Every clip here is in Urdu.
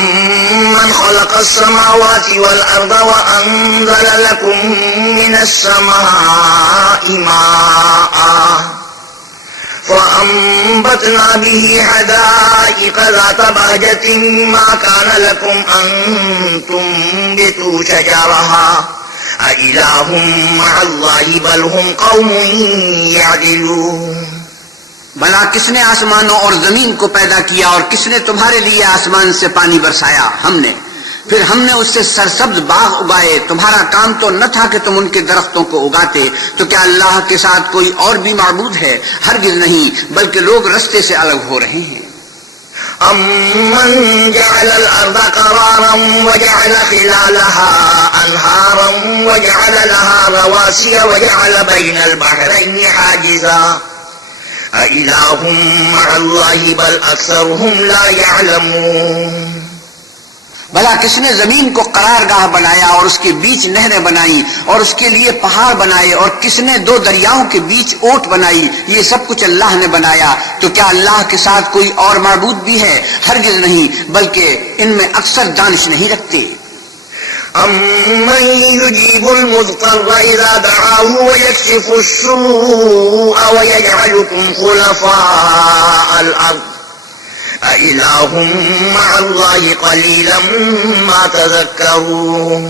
أَمَّنْ خَلَقَ السَّمَاوَاتِ وَالْأَرْضَ وَأَنزَلَ لَكُم مِّنَ السَّمَاءِ مَاءً فَأَنبَتْنَا بِهِ حَدَائِقَ ذَاتَ بَهْجَةٍ مَا كَانَ لَكُمْ أَن تُنبِتُوا شَجَرَهَا أَإِلَٰهٌ مَّعَ اللَّهِ بَلْ هُمْ قَوْمٌ يَعْدِلُونَ بھلا کس نے آسمانوں اور زمین کو پیدا کیا اور کس نے تمہارے لیے آسمان سے پانی برسایا؟ ہم نے. پھر ہم نے اس سے سرسبز باغ اگائے. تمہارا کام تو نہ تھا کہ تم ان کے درختوں کو اگاتے. تو کیا اللہ کے ساتھ کوئی اور بھی معبود ہے؟ ہرگز نہیں، بلکہ لوگ رستے سے الگ ہو رہے ہیں. أَمَّنْ جَعَلَ الْأَرْضَ قَرَارًا وَجَعَلَ خِلَالَهَا أَنْهَارًا وَجَعَلَ لَهَا رَوَاسِيَ وَجَعَلَ بَيْنَ الْبَحْرَيْنِ حَاجِزًا أَإِلَٰهٌ مَّعَ اللَّهِ بَلْ أَكْثَرُهُمْ لَا يَعْلَمُونَ بھلا کس نے زمین کو قرار گاہ بنایا اور اس کے بیچ نہریں بنائی اور اس کے لیے پہاڑ بنائے اور کس نے دو دریاؤں کے بیچ اوٹ بنائی؟ یہ سب کچھ اللہ نے بنایا. تو کیا اللہ کے ساتھ کوئی اور معبود بھی ہے؟ ہرگز نہیں، بلکہ ان میں اکثر دانش نہیں رکھتے. أَمَّن يُجِيبُ الْمُضْطَرَّ إِذَا دَعَاهُ وَيَكْشِفُ السُّوءَ وَيَجْعَلُكُمْ خُلَفَاءَ الْأَرْضِ أَإِلَٰهٌ مَّعَ اللَّهِ قَلِيلًا مَّا تَذَكَّرُونَ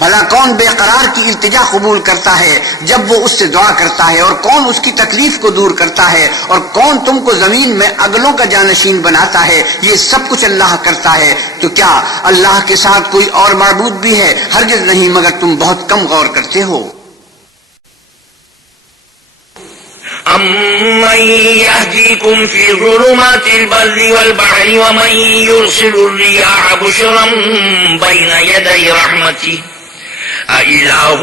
بھلا کون بے قرار کی التجا قبول کرتا ہے جب وہ اس سے دعا کرتا ہے، اور کون اس کی تکلیف کو دور کرتا ہے، اور کون تم کو زمین میں اگلوں کا جانشین بناتا ہے؟ یہ سب کچھ اللہ کرتا ہے. تو کیا اللہ کے ساتھ کوئی اور معبود بھی ہے؟ ہرگز نہیں، مگر تم بہت کم غور کرتے ہو. أَمَّن يَهْدِيكُمْ فِي ظُلُمَاتِ الْبَرِّ وَالْبَحْرِ وَمَن يُرْسِلُ الرِّيَاحَ بُشْرًا بَيْنَ يَدَيْ رَحْمَتِهِ أَإِلَٰهٌ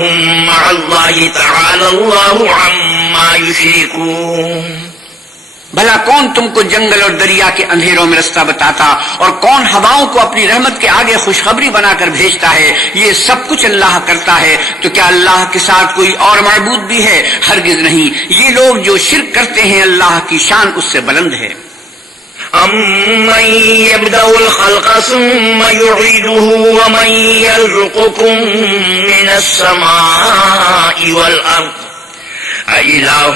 مَّعَ اللَّهِ تَعَالَى اللَّهُ عَمَّا يُشْرِكُونَ بھلا کون تم کو جنگل اور دریا کے اندھیروں میں رستہ بتاتا، اور کون ہواؤں کو اپنی رحمت کے آگے خوشخبری بنا کر بھیجتا ہے؟ یہ سب کچھ اللہ کرتا ہے. تو کیا اللہ کے ساتھ کوئی اور معبود بھی ہے؟ ہرگز نہیں. یہ لوگ جو شرک کرتے ہیں اللہ کی شان اس سے بلند ہے. أَمَّن يَبْدَأُ الْخَلْقَ ثُمَّ يُعِيدُهُ وَمَن يَرْزُقُكُم مِّنَ السَّمَاءِ وَالْأَرْضِ أَإِلَٰهٌ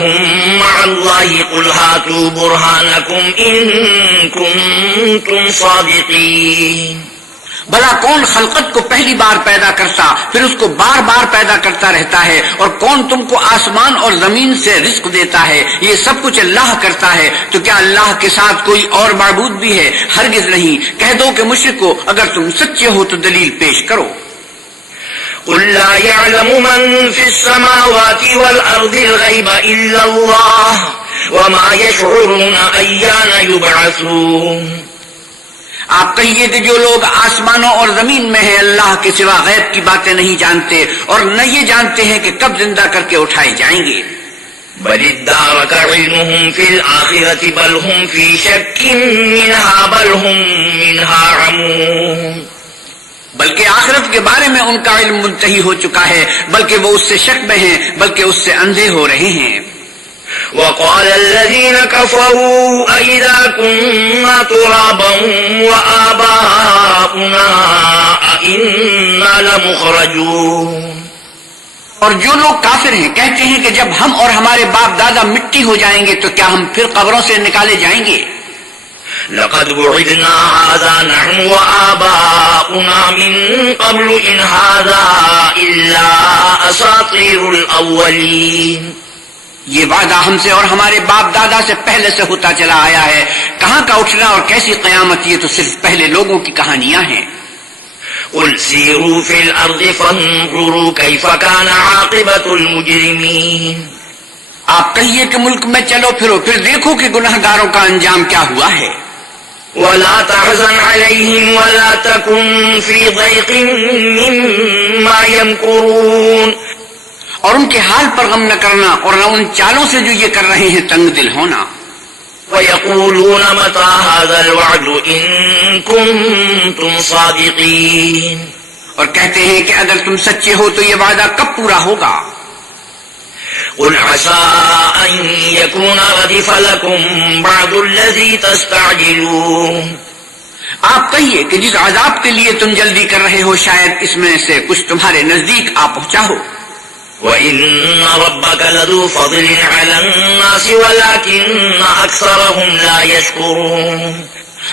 مَّعَ اللَّهِ قُلْ هَاتُوا بُرْهَانَكُمْ إِن كُنتُمْ صَادِقِينَ بھلا کون خلقت کو پہلی بار پیدا کرتا پھر اس کو بار بار پیدا کرتا رہتا ہے، اور کون تم کو آسمان اور زمین سے رزق دیتا ہے؟ یہ سب کچھ اللہ کرتا ہے. تو کیا اللہ کے ساتھ کوئی اور معبود بھی ہے؟ ہرگز نہیں. کہہ دو کہ مشرکو، اگر تم سچے ہو تو دلیل پیش کرو. قُل لَّا يَعْلَمُ مَن فِي السَّمَاوَاتِ وَالْأَرْضِ الْغَيْبَ إِلَّا اللَّهُ وَمَا يَشْعُرُونَ أَيَّانَ يُبْعَثُونَ آپ کہیے کہ جو لوگ آسمانوں اور زمین میں ہیں اللہ کے سوا غیب کی باتیں نہیں جانتے، اور نہ یہ جانتے ہیں کہ کب زندہ کر کے اٹھائے جائیں گے. بل ادارك علمهم في الآخرة بل هم في شك منها بل هم منها عمون بلکہ آخرت کے بارے میں ان کا علم منتہی ہو چکا ہے، بلکہ وہ اس سے شک میں ہیں، بلکہ اس سے اندھے ہو رہے ہیں. وقال الذين كفروا أئذا كنا ترابا وآباؤنا أئنا لمخرجون اور جو لوگ کافر ہیں کہتے ہیں کہ جب ہم اور ہمارے باپ دادا مٹی ہو جائیں گے تو کیا ہم پھر قبروں سے نکالے جائیں گے؟ لقد وعدنا هذا نحن وآباؤنا من قبل إن هذا إلا أساطير الأولين یہ وعدہ ہم سے اور ہمارے باپ دادا سے پہلے سے ہوتا چلا آیا ہے. کہاں کا اٹھنا اور کیسی قیامت؟ یہ تو صرف پہلے لوگوں کی کہانیاں ہیں. قل سیروا فی الارض فانظروا کیف کان عاقبۃ المجرمین آپ کہیے کہ ملک میں چلو پھرو، پھر دیکھو کہ گناہگاروں کا انجام کیا ہوا ہے. ولا تحزن علیہم ولا تکن فی ضیق مما یمکرون اور ان کے حال پر غم نہ کرنا اور نہ ان چالوں سے جو یہ کر رہے ہیں تنگ دل ہونا. وَيَقُولُونَ مَتَى هَذَا الْوَعْدُ إِن كُنتُمْ صَادِقِينَ اور کہتے ہیں کہ اگر تم سچے ہو تو یہ وعدہ کب پورا ہوگا؟ قُلْ عَسَىٰ أَن يَكُونَ رَدِفَ لَكُمْ بَعْضُ الَّذِي تَسْتَعْجِلُونَ آپ کہیے کہ جس عذاب کے لیے تم جلدی کر رہے ہو شاید اس میں سے کچھ تمہارے نزدیک آ پہنچا ہو. وَإِنَّ رَبَّكَ لَذُو فَضْلٍ عَلَى النَّاسِ وَلَكِنَّ أَكْثَرَهُمْ لَا يَشْكُرُونَ.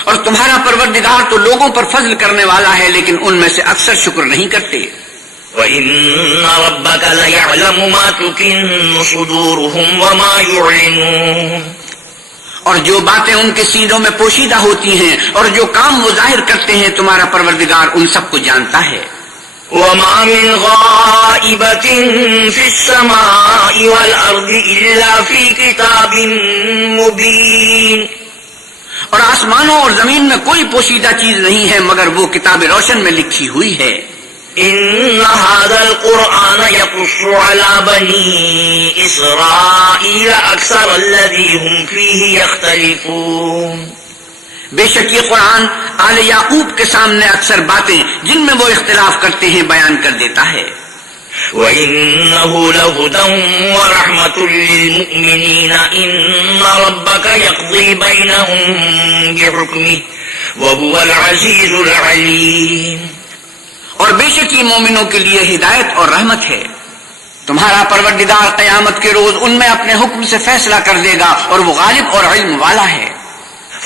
اور تمہارا پروردگار تو لوگوں پر فضل کرنے والا ہے لیکن ان میں سے اکثر شکر نہیں کرتے. وَإِنَّ رَبَّكَ لَيَعْلَمُ مَا تُكِنُّ صُدُورُهُمْ وَمَا يُعْلِنُونَ. اور جو باتیں ان کے سینوں میں پوشیدہ ہوتی ہیں اور جو کام وہ ظاہر کرتے ہیں تمہارا پروردگار ان سب کو جانتا ہے. وَمَا مِنْ غَائِبَةٍ فِي السَّمَاءِ وَالْأَرْضِ إِلَّا فِي كِتَابٍ مُبِينٍ. اور آسمانوں اور زمین میں کوئی پوشیدہ چیز نہیں ہے مگر وہ کتاب روشن میں لکھی ہوئی ہے. إِنَّ هَذَا الْقُرْآنَ يَقُصُّ عَلَى بَنِي إِسْرَائِيلَ أَكْثَرَ الَّذِي هُمْ فِيهِ يَخْتَلِفُونَ. بے شک یہ قرآن آل یعقوب کے سامنے اکثر باتیں جن میں وہ اختلاف کرتے ہیں بیان کر دیتا ہے. وَإِنَّهُ لَهُدًى وَرَحْمَةٌ لِّلْمُؤْمِنِينَ إِنَّ رَبَّكَ يَقْضِي بَيْنَهُم بِحُكْمِهِ وَهُوَ الْعَزِيزُ الْعَلِيمُ. اور بے شک یہ مومنوں کے لیے ہدایت اور رحمت ہے. تمہارا پروردگار قیامت کے روز ان میں اپنے حکم سے فیصلہ کر دے گا اور وہ غالب اور علم والا ہے.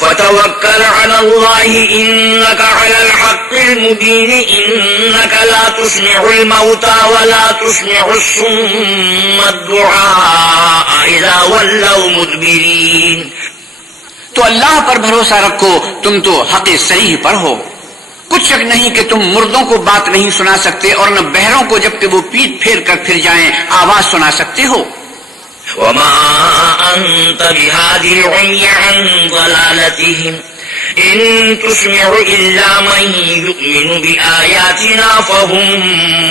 فَتَوَكَّلْ عَلَى اللَّهِ إِنَّكَ عَلَى الْحَقِّ الْمُبِينِ إِنَّكَ لَا تُسْمِعُ الْمَوْتَى وَلَا تُسْمِعُ الصُّمَّ الدُّعَاءَ إِذَا وَلَّوْا مُدْبِرِينَ. تو اللہ پر بھروسہ رکھو تم تو حق صحیح پر ہو. کچھ شک نہیں کہ تم مردوں کو بات نہیں سنا سکتے اور نہ بہروں کو جبکہ وہ پیٹ پھیر کر پھر جائیں آواز سنا سکتے ہو. وَمَا أَنْتَ بِهَادِ الْعُمْيِ عَنْ ضَلَالَتِهِمْ إِن تُسْمِعُ إِلَّا مَن يُؤْمِنُ بِآيَاتِنَا فَهُمْ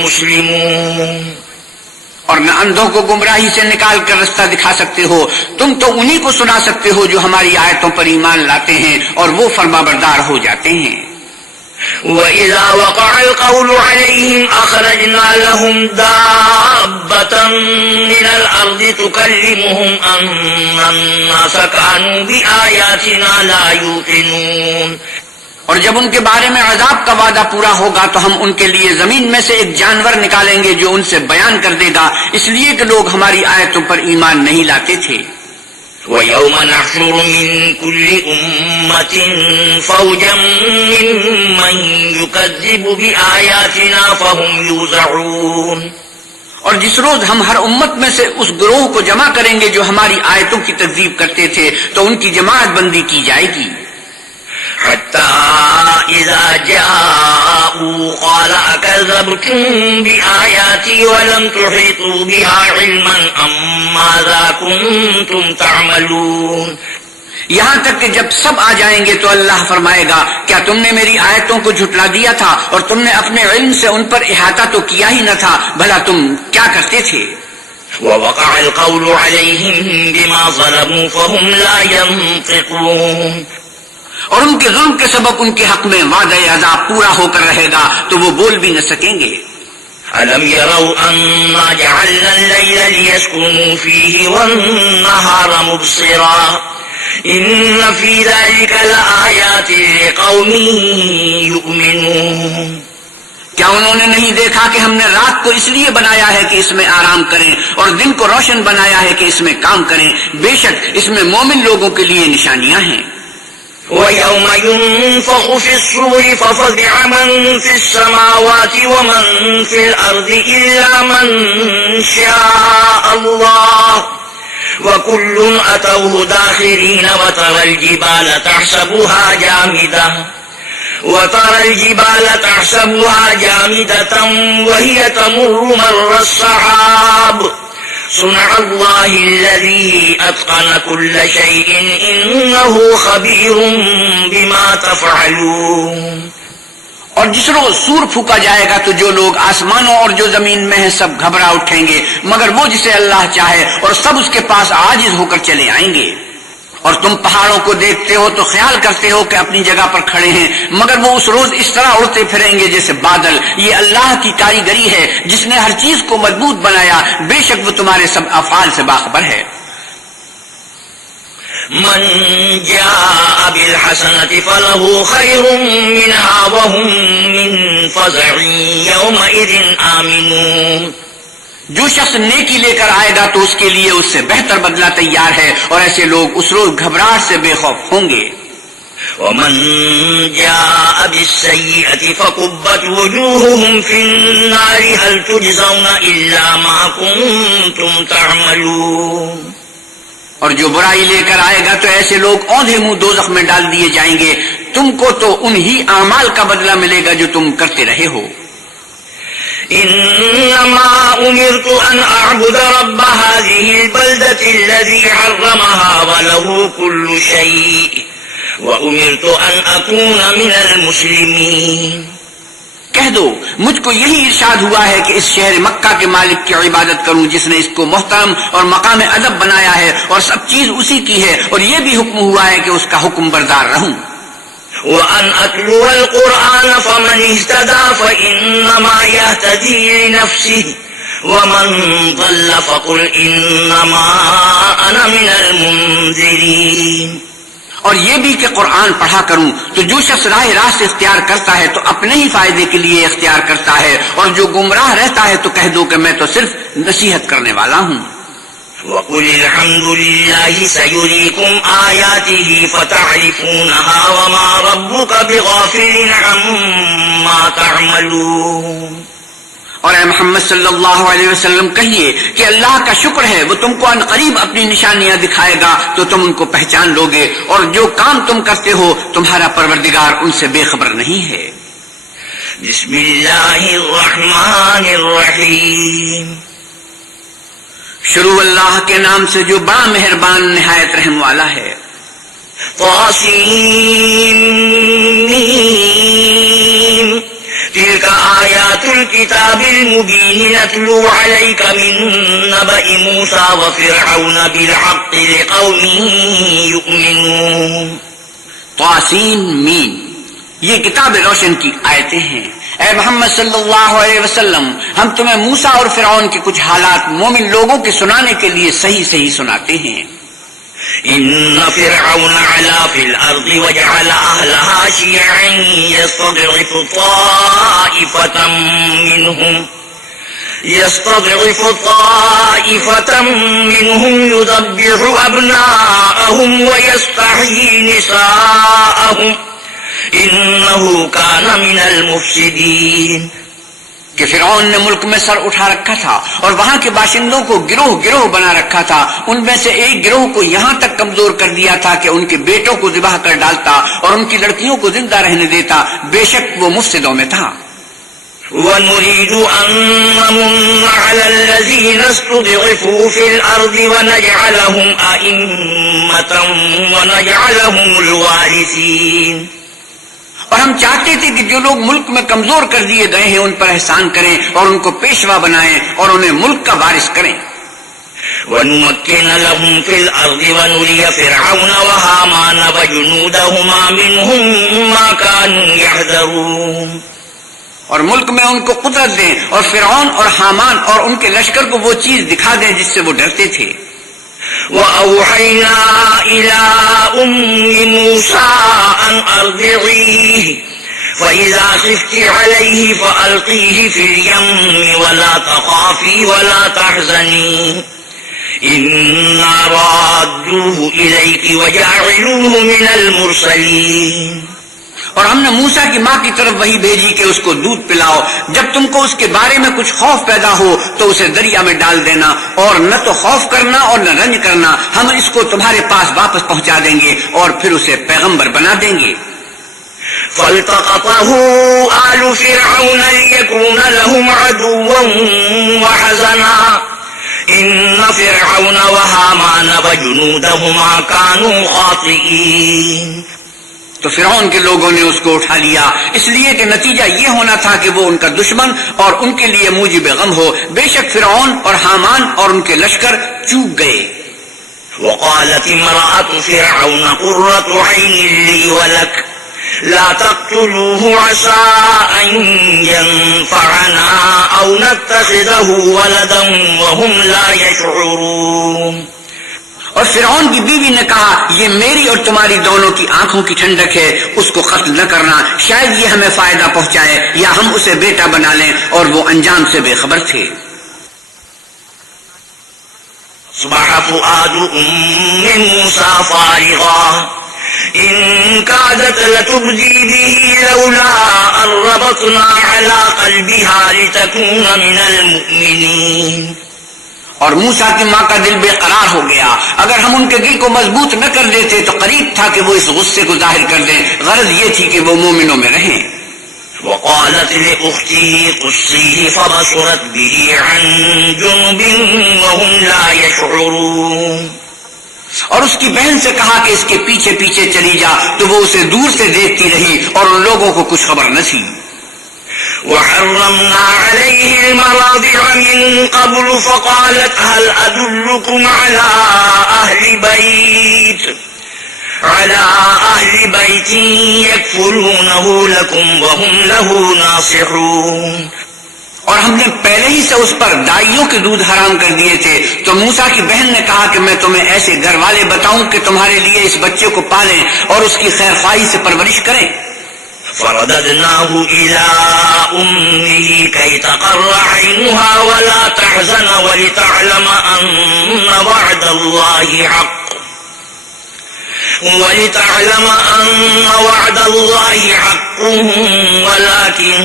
مُسْلِمُونَ. اور نہ اندھوں کو گمراہی سے نکال کر رستہ دکھا سکتے ہو. تم تو انہی کو سنا سکتے ہو جو ہماری آیتوں پر ایمان لاتے ہیں اور وہ فرمانبردار ہو جاتے ہیں. وَإِذَا وَقَعَ الْقَوْلُ عَلَيْهِمْ أَخْرَجْنَا لَهُمْ دَابَّةً مِّنَ الْأَرْضِ تُكَلِّمُهُمْ أَنَّ النَّاسَ كَانُوا بِآيَاتِنَا لَا يُوقِنُونَ. اور جب ان کے بارے میں عذاب کا وعدہ پورا ہوگا تو ہم ان کے لیے زمین میں سے ایک جانور نکالیں گے جو ان سے بیان کر دے گا اس لیے کہ لوگ ہماری آیتوں پر ایمان نہیں لاتے تھے. وَيَوْمَ نَحْشُرُ مِن كُلِّ أُمَّةٍ فَوْجًا مِّمَّن يُكَذِّبُ بِآيَاتِنَا فَهُمْ يُوزَعُونَ. اور جس روز ہم ہر امت میں سے اس گروہ کو جمع کریں گے جو ہماری آیتوں کی تکذیب کرتے تھے تو ان کی جماعت بندی کی جائے گی. حَتَّى إِذَا جَاءُوا قَالَ أَكَذَّبْتُم بِآيَاتِي وَلَمْ تُحِيطُوا بِهَا عِلْمًا أَمْ مَاذَا كُنتُمْ تَعْمَلُونَ. یہاں تک کہ جب سب آ جائیں گے تو اللہ فرمائے گا کیا تم نے میری آیتوں کو جھٹلا دیا تھا اور تم نے اپنے علم سے ان پر احاطہ تو کیا ہی نہ تھا. بھلا تم کیا کرتے تھے. وَوَقَعَ الْقَوْلُ عَلَيْهِمْ بِمَا ظَلَمُوا فَهُمْ لَا يَنطِقُونَ. اور ان کے ظلم کے سبب ان کے حق میں وعدہ عذاب پورا ہو کر رہے گا تو وہ بول بھی نہ سکیں گے. أَلَمْ يَرَوْا أَنَّا جَعَلْنَا اللَّيْلَ لِيَسْكُنُوا فِيهِ وَالنَّهَارَ مُبْصِرًا إِنَّ فِي ذَلِكَ لَآيَاتٍ لِقَوْمٍ يُؤْمِنُونَ. کیا انہوں نے نہیں دیکھا کہ ہم نے رات کو اس لیے بنایا ہے کہ اس میں آرام کریں اور دن کو روشن بنایا ہے کہ اس میں کام کریں. بے شک اس میں مومن لوگوں کے لیے نشانیاں ہیں. وَيَوْمَ يُنفَخُ فِي الصُّورِ فَفَزِعَ مَن فِي السَّمَاوَاتِ وَمَن فِي الْأَرْضِ إِلَّا مَن شَاءَ اللَّهُ وَكُلٌّ أَتَوْهُ دَاخِرِينَ. وَتَرَى الْجِبَالَ تَحْسَبُهَا جَامِدَةً وَهِيَ تَمُرُّ مَرَّ السَّحَابِ صُنْعَ اللَّهِ الَّذِي أَتْقَنَ كُلَّ شَيْءٍ إِنَّهُ خَبِيرٌ بِمَا تَفْعَلُونَ. اور جس روز سور پھونکا جائے گا تو جو لوگ آسمانوں اور جو زمین میں ہیں سب گھبرا اٹھیں گے مگر وہ جسے اللہ چاہے اور سب اس کے پاس عاجز ہو کر چلے آئیں گے. اور تم پہاڑوں کو دیکھتے ہو تو خیال کرتے ہو کہ اپنی جگہ پر کھڑے ہیں مگر وہ اس روز اس طرح اڑتے پھریں گے جیسے بادل. یہ اللہ کی کاریگری ہے جس نے ہر چیز کو مضبوط بنایا. بے شک وہ تمہارے سب افعال سے باخبر ہے. من جاء بالحسنة فله خير منها وهم من فزع يومئذ آمنون. جو شخص نیکی لے کر آئے گا تو اس کے لیے اس سے بہتر بدلہ تیار ہے، اور ایسے لوگ اس روز گھبراہٹ سے بے خوف ہوں گے. ومن جاء بالسيئة فكبت وجوههم في النار هل تجزون إلا ما كنتم تعملون. اور جو برائی لے کر آئے گا تو ایسے لوگ اوندھے منہ دوزخ میں ڈال دیے جائیں گے، تم کو تو انہی اعمال کا بدلہ ملے گا جو تم کرتے رہے ہو. انما امرت ان اعبد رب هذه البلدة الذي حرمها وله كل شيء وامرت ان اكون من المسلمين. کہہ دو مجھ کو یہی ارشاد ہوا ہے کہ اس شہر مکہ کے مالک کی عبادت کروں جس نے اس کو محترم اور مقام ادب بنایا ہے، اور سب چیز اسی کی ہے، اور یہ بھی حکم ہوا ہے کہ اس کا حکم بردار رہوں. وَأَنْ أَتْلُوَ الْقُرْآنَ فَمَنِ اهْتَدَى فَإِنَّمَا يَهْتَدِي لِنَفْسِهِ وَمَنْ ضَلَّ فَقُلْ إِنَّمَا أَنَا مِنَ الْمُنذِرِينَ. اور یہ بھی کہ قرآن پڑھا کروں تو جو شخص راہ راست اختیار کرتا ہے تو اپنے ہی فائدے کے لیے اختیار کرتا ہے، اور جو گمراہ رہتا ہے تو کہہ دو کہ میں تو صرف نصیحت کرنے والا ہوں. وَقُلِ الْحَمْدُ لِلَّهِ سَيُرِيكُمْ آيَاتِهِ فَتَعْرِفُونَهَا وَمَا رَبُّكَ بِغَافِلٍ عَمَّا تَعْمَلُونَ. اور اے محمد صلی اللہ علیہ وسلم کہیے کہ اللہ کا شکر ہے، وہ تم کو ان قریب اپنی نشانیاں دکھائے گا تو تم ان کو پہچان لوگے، اور جو کام تم کرتے ہو تمہارا پروردگار ان سے بے خبر نہیں ہے. بسم اللہ الرحمن الرحیم. شروع اللہ کے نام سے جو بڑا مہربان نہایت رحم والا ہے. طاسین میم تلك آیات الكتاب المبین نتلو علیک من نبأ موسیٰ وفرعون بالحق لقوم یؤمنون. طاسین میم یہ کتاب روشن کی آیتیں ہیں. اے محمد صلی اللہ علیہ وسلم ہم تمہیں موسیٰ اور فرعون کے کچھ حالات مومن لوگوں کے سنانے کے لیے صحیح صحیح سناتے ہیں. ان فرعون علا فی الارض وجعل اہلها شیعا يستضعف طائفة منهم يذبح ابناءهم ويستحيي نساءهم انه كان من المفسدين. کہ فرعون نے ملک میں سر اٹھا رکھا تھا اور وہاں کے باشندوں کو گروہ گروہ بنا رکھا تھا. ان میں سے ایک گروہ کو یہاں تک کمزور کر دیا تھا کہ ان کے بیٹوں کو ذبح کر ڈالتا اور ان کی لڑکیوں کو زندہ رہنے دیتا. بے شک وہ مفسدوں میں تھا. وَنُرِيدُ أَن نَّمُنَّ عَلَى الَّذِينَ اسْتُضْعِفُوا فِي الْأَرْضِ وَنَجْعَلَهُمْ أَئِمَّةً وَنَجْعَلَهُمُ الْوَارِثِينَ. اور ہم چاہتے تھے کہ جو لوگ ملک میں کمزور کر دیے گئے ہیں ان پر احسان کریں اور ان کو پیشوا بنائیں اور انہیں ملک کا وارث کریں. وَنُمَكِّنَ لَهُمْ فِي الْأَرْضِ وَنُرِيَ فِرْعَوْنَ وَهَامَانَ وَجُنُودَهُمَا مِنْهُمْ مَا كَانُوا يَحْذَرُونَ. اور ملک میں ان کو قدرت دیں اور فرعون اور حامان اور ان کے لشکر کو وہ چیز دکھا دیں جس سے وہ ڈرتے تھے. وَأَوْحَيْنَا إِلَىٰ أُمِّ مُوسَىٰ أَنْ أَرْضِعِيهِ فَإِذَا خِفْتِ عَلَيْهِ فَأَلْقِيهِ فِي الْيَمِّ وَلَا تَخَافِي وَلَا تَحْزَنِي إِنَّا رَادُّوهُ إِلَيْكِ وَجَاعِلُوهُ مِنَ الْمُرْسَلِينَ. اور ہم نے موسیٰ کی ماں کی طرف وہی بھیجی کہ اس کو دودھ پلاؤ. جب تم کو اس کے بارے میں کچھ خوف پیدا ہو تو اسے دریا میں ڈال دینا، اور نہ تو خوف کرنا اور نہ رنج کرنا. ہم اس کو تمہارے پاس واپس پہنچا دیں گے اور پھر اسے پیغمبر بنا دیں گے. فَالْتَقَطَهُ آلُ فِرْعَوْنَ لِيَكُونَ لَهُمْ عَدُوًّا وَحَزَنًا إِنَّ فِرْعَوْنَ وَهَامَانَ وَجُنُودَهُمَا كَانُوا خَاطِئِينَ. تو فرعون کے لوگوں نے اس کو اٹھا لیا اس لیے کہ نتیجہ یہ ہونا تھا کہ وہ ان کا دشمن اور ان کے لیے موجب غم ہو. بے شک فرعون اور حامان اور ان کے لشکر چوک گئے. وقالت امرأة فرعون قرة عين لي ولك لا تقتلوه عسى أن ينفعنا أو نتخذه ولدا وهم لا يشعرون. اور فرعون کی بیوی نے کہا یہ میری اور تمہاری دونوں کی آنکھوں کی ٹھنڈک ہے، اس کو قتل نہ کرنا، شاید یہ ہمیں فائدہ پہنچائے یا ہم اسے بیٹا بنا لیں، اور وہ انجام سے بے خبر تھے۔ أصبح فؤاد أم موسى فارغا إن كادت لتبدي به لولا أن ربطنا على قلبها لتكون من المؤمنين۔ اور موسیٰ کی ماں کا دل بے قرار ہو گیا، اگر ہم ان کے دل کو مضبوط نہ کر دیتے تو قریب تھا کہ وہ اس غصے کو ظاہر کر دیں، غرض یہ تھی کہ وہ مومنوں میں رہیں۔ وقالت لأخته قصيه فبصرت به عن جنب وهم لا يشعرون۔ اور اس کی بہن سے کہا کہ اس کے پیچھے پیچھے چلی جا، تو وہ اسے دور سے دیکھتی رہی اور ان لوگوں کو کچھ خبر نہ تھی۔ وحرمنا عليه المراضع من قبل فقالت هل أدلكم على أهل بيت يكفلونه لكم وهم له ناصحون۔ اور ہم نے پہلے ہی سے اس پر دائیوں کے دودھ حرام کر دیے تھے، تو موسیٰ کی بہن نے کہا کہ میں تمہیں ایسے گھر والے بتاؤں کہ تمہارے لیے اس بچے کو پالیں اور اس کی خیر خواہی سے پرورش کریں۔ فرددناه إلى أمه كي تقر عينها ولا تحزن ولتعلم أن وعد الله حق ولكن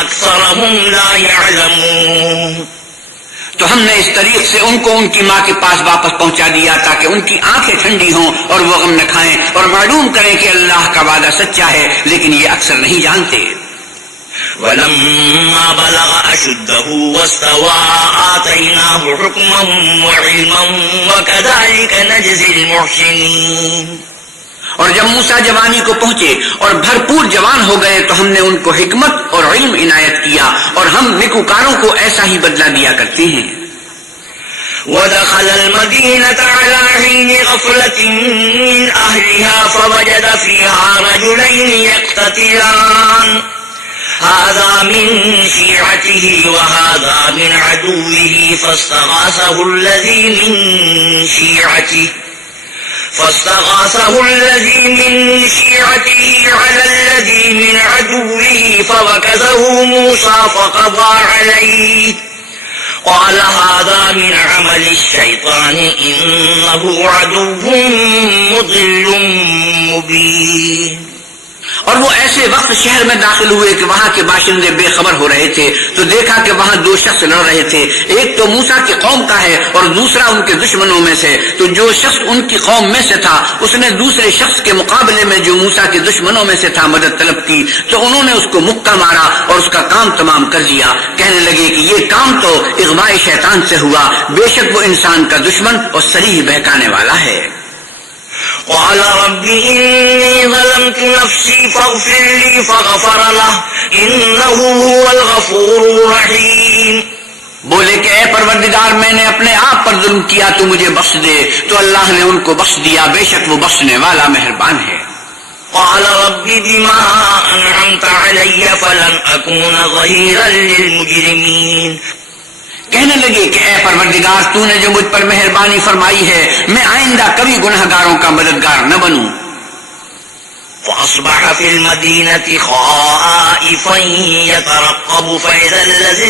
أكثرهم لا يعلمون۔ تو ہم نے اس طریق سے ان کو ان کی ماں کے پاس واپس پہنچا دیا تاکہ ان کی آنکھیں ٹھنڈی ہوں اور وہ غم نہ کھائیں اور معلوم کریں کہ اللہ کا وعدہ سچا ہے، لیکن یہ اکثر نہیں جانتے۔ ولما بلغ أشده واستوى آتيناه حكما وعلما وكذلك نجزي المحسنين۔ اور جب موسیٰ جوانی کو پہنچے اور بھرپور جوان ہو گئے تو ہم نے ان کو حکمت اور علم عنایت کیا، اور ہم نیکوکاروں کو ایسا ہی بدلہ دیا کرتے ہیں۔ ودخل المدينة على حين غفلة من أهلها فوجد فيها رجلين يقتتلان هذا من شيعته وهذا من عدوه فاستغاثه الذي من شيعته على الذي من عدوه فوكزه موسى فقضى عليه قال هذا من عمل الشيطان إنه عدو مضل مبين۔ اور وہ ایسے وقت شہر میں داخل ہوئے کہ وہاں کے باشندے بے خبر ہو رہے تھے، تو دیکھا کہ وہاں دو شخص لڑ رہے تھے، ایک تو موسیٰ کی قوم کا ہے اور دوسرا ان کے دشمنوں میں سے۔ تو جو شخص ان کی قوم میں سے تھا اس نے دوسرے شخص کے مقابلے میں جو موسیٰ کے دشمنوں میں سے تھا مدد طلب کی، تو انہوں نے اس کو مکہ مارا اور اس کا کام تمام کر دیا۔ کہنے لگے کہ یہ کام تو اغواء شیطان سے ہوا، بے شک وہ انسان کا دشمن اور صریح بہکانے والا ہے۔ قال رب إني ظلمت نفسي فاغفر لي فغفر له إنه هو الغفور الرحيم۔ بولے کہ اے پروردگار میں نے اپنے آپ پر ظلم کیا، تو مجھے بخش دے، تو اللہ نے ان کو بخش دیا، بے شک وہ بخشنے والا مہربان ہے۔ قال رب بما أنعمت علي فلن أكون ظهيرا للمجرمين۔ کہنے لگے کہ اے پروردگار تو نے جو مجھ پر مہربانی فرمائی ہے، میں آئندہ کبھی گنہگاروں کا مددگار نہ بنوں۔ فأصبح في المدينة خائفا يترقب فإذا الذي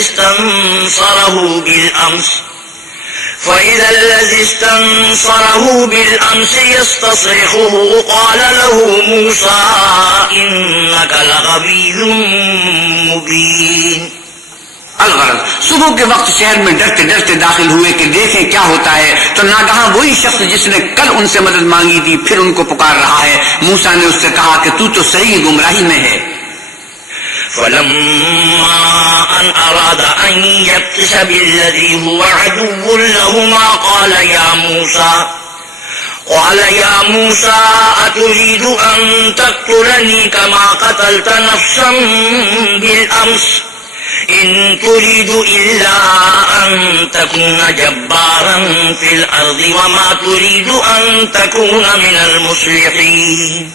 استنصره بالأمس يستصرخه قال له موسى إنك لغوي مبين۔ الغرض صبح کے وقت شہر میں ڈرتے ڈرتے داخل ہوئے کہ دیکھیں کیا ہوتا ہے، تو ناگہاں وہی شخص جس نے کل ان سے مدد مانگی تھی پھر ان کو پکار رہا ہے۔ موسیٰ نے اس سے کہا کہ تو صحیح گمراہی میں ہے۔ فلما أن أراد أن يبطش بالذي هو عدو لهما قال يا موسى أتريد أن تقتلني كما قتلت نفسا بالأمس إن تريد إلا أن تكون جبارا في الأرض وما تريد أن تكون من المصلحين۔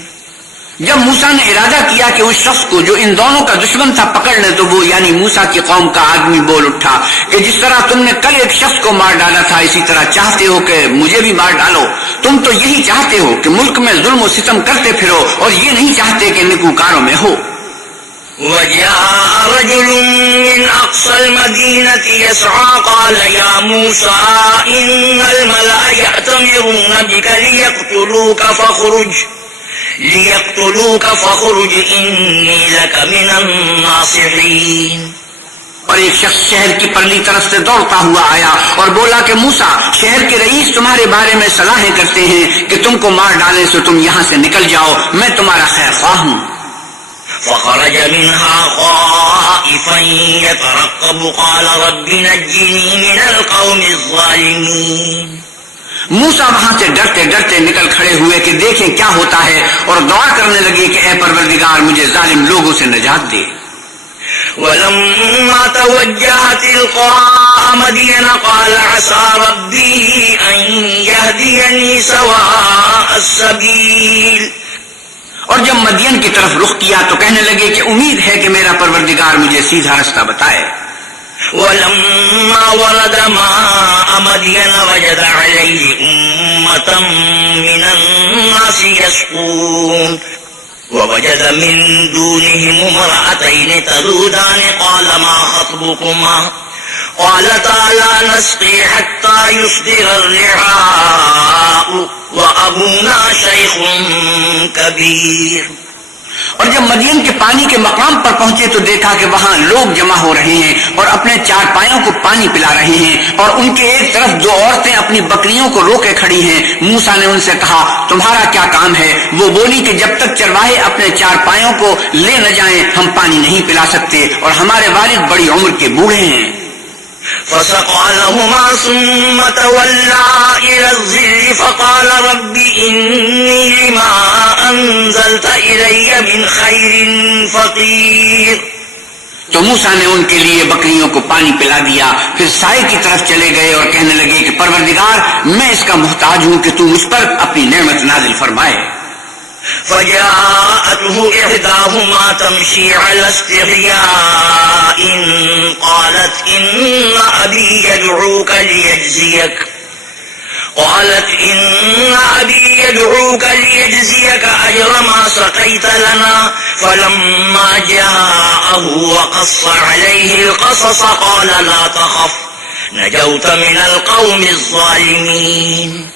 جب موسیٰ نے ارادہ کیا کہ اس شخص کو جو ان دونوں کا دشمن تھا پکڑ لے تو وہ یعنی موسیٰ کی قوم کا آدمی بول اٹھا کہ جس طرح تم نے کل ایک شخص کو مار ڈالا تھا اسی طرح چاہتے ہو کہ مجھے بھی مار ڈالو. تم تو یہی چاہتے ہو کہ ملک میں ظلم و ستم کرتے پھرو اور یہ نہیں چاہتے کہ نیکوکاروں میں ہو. وجاء رجل من أقصى المدينة يسعى قال يا موسى إن الملأ يأتمرون بك ليقتلوك فاخرج إني لك من الناصحين. اور ایک شخص شہر کی پرلی طرف سے دوڑتا ہوا آیا اور بولا کہ موسیٰ شہر کے رئیس تمہارے بارے میں صلاحیں کرتے ہیں کہ تم کو مار ڈالیں سو تم یہاں سے نکل جاؤ، میں تمہارا خیر خواہ ہوں. فخرج منها خائفا يترقب قال رب نجني من القوم الظالمين. موسیٰ وہاں سے ڈرتے ڈرتے نکل کھڑے ہوئے کہ دیکھیں کیا ہوتا ہے اور دعا کرنے لگے کہ اے پروردگار مجھے ظالم لوگوں سے نجات دے. ولما توجه تلقاء مدين قال عسى ربي أن يهديني سواء السبيل. اور جب مدین کی طرف رخ کیا تو کہنے لگے کہ امید ہے کہ میرا پروردگار مجھے سیدھا رستہ بتائے. ولما ورد ماء مدين وجد عليه أمة من الناس يسقون ووجد من دونهم امرأتين تذودان قال ما خطبكما قالتا لا نسقي حتى يصدر الرعاء وأبونا شيخ كبير. اور جب مدین کے پانی کے مقام پر پہنچے تو دیکھا کہ وہاں لوگ جمع ہو رہے ہیں اور اپنے چار پایوں کو پانی پلا رہے ہیں اور ان کے ایک طرف دو عورتیں اپنی بکریوں کو روکے کھڑی ہیں. موسیٰ نے ان سے کہا تمہارا کیا کام ہے؟ وہ بولی کہ جب تک چرواہے اپنے چار پایوں کو لے نہ جائیں ہم پانی نہیں پلا سکتے اور ہمارے والد بڑی عمر کے بوڑھے ہیں. فسقى لهما ثم تولى إلى الظل فقال رب إني لما أنزلت إلي من خير فقير. تو موسیٰ نے ان کے لیے بکریوں کو پانی پلا دیا، پھر سائے کی طرف چلے گئے اور کہنے لگے کہ پروردگار میں اس کا محتاج ہوں کہ تو مجھ پر اپنی نعمت نازل فرمائے. فجاءته إحداهما تمشي على استحياء قالت إن أبي يدعوك ليجزيك أجر ما سقيت لنا. فلما جاءه وقص عليه القصص قال لا تخف نجوت من القوم الظالمين.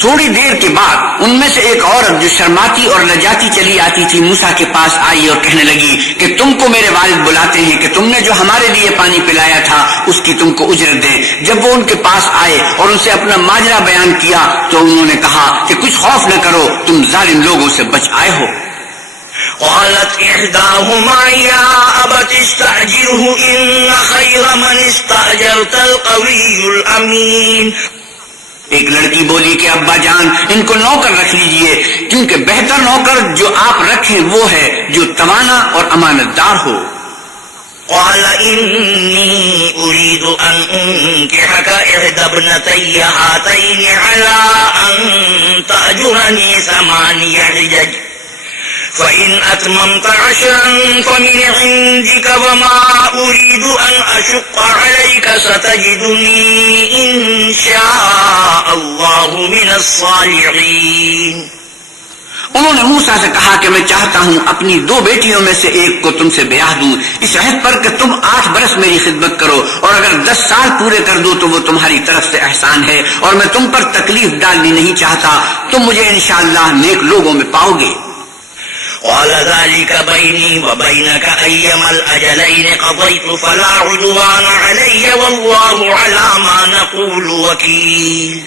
تھوڑی دیر کے بعد ان میں سے ایک عورت جو شرماتی اور لجاتی چلی آتی تھی موسیٰ کے پاس آئی اور کہنے لگی کہ تم کو میرے والد بلاتے ہیں کہ تم نے جو ہمارے لیے پانی پلایا تھا اس کی تم کو اجرت دیں. جب وہ ان کے پاس آئے اور ان سے اپنا ماجرا بیان کیا تو انہوں نے کہا کہ کچھ خوف نہ کرو، تم ظالم لوگوں سے بچ آئے ہو. قالت إحداهما يا أبت استأجره إن خير من استأجرت القوي الأمين. ایک لڑکی بولی کہ ابا جان ان کو نوکر رکھ لیجئے کیونکہ بہتر نوکر جو آپ رکھیں وہ ہے جو توانا اور امانت دار ہو. قال إني أريد أن أنكحك إحدى ابنتي هاتين على أن تأجرني 8 حجج فإن أتممت 10 فمن عندك وما أريد أن أشق عليك ستجدني إن شاء الله من الصالحين. انہوں نے موسیٰ سے کہا کہ میں چاہتا ہوں اپنی 2 بیٹیوں میں سے ایک کو تم سے بیاہ دوں اس عہد پر کہ تم 8 برس میری خدمت کرو اور اگر 10 سال پورے کر دو تو وہ تمہاری طرف سے احسان ہے اور میں تم پر تکلیف ڈالنی نہیں چاہتا، تم مجھے انشاءاللہ نیک لوگوں میں پاؤ گے. قال ذلك بيني وبينك أيما الأجلين قضيت فلا عدوان علي والله على ما نقول وكيل.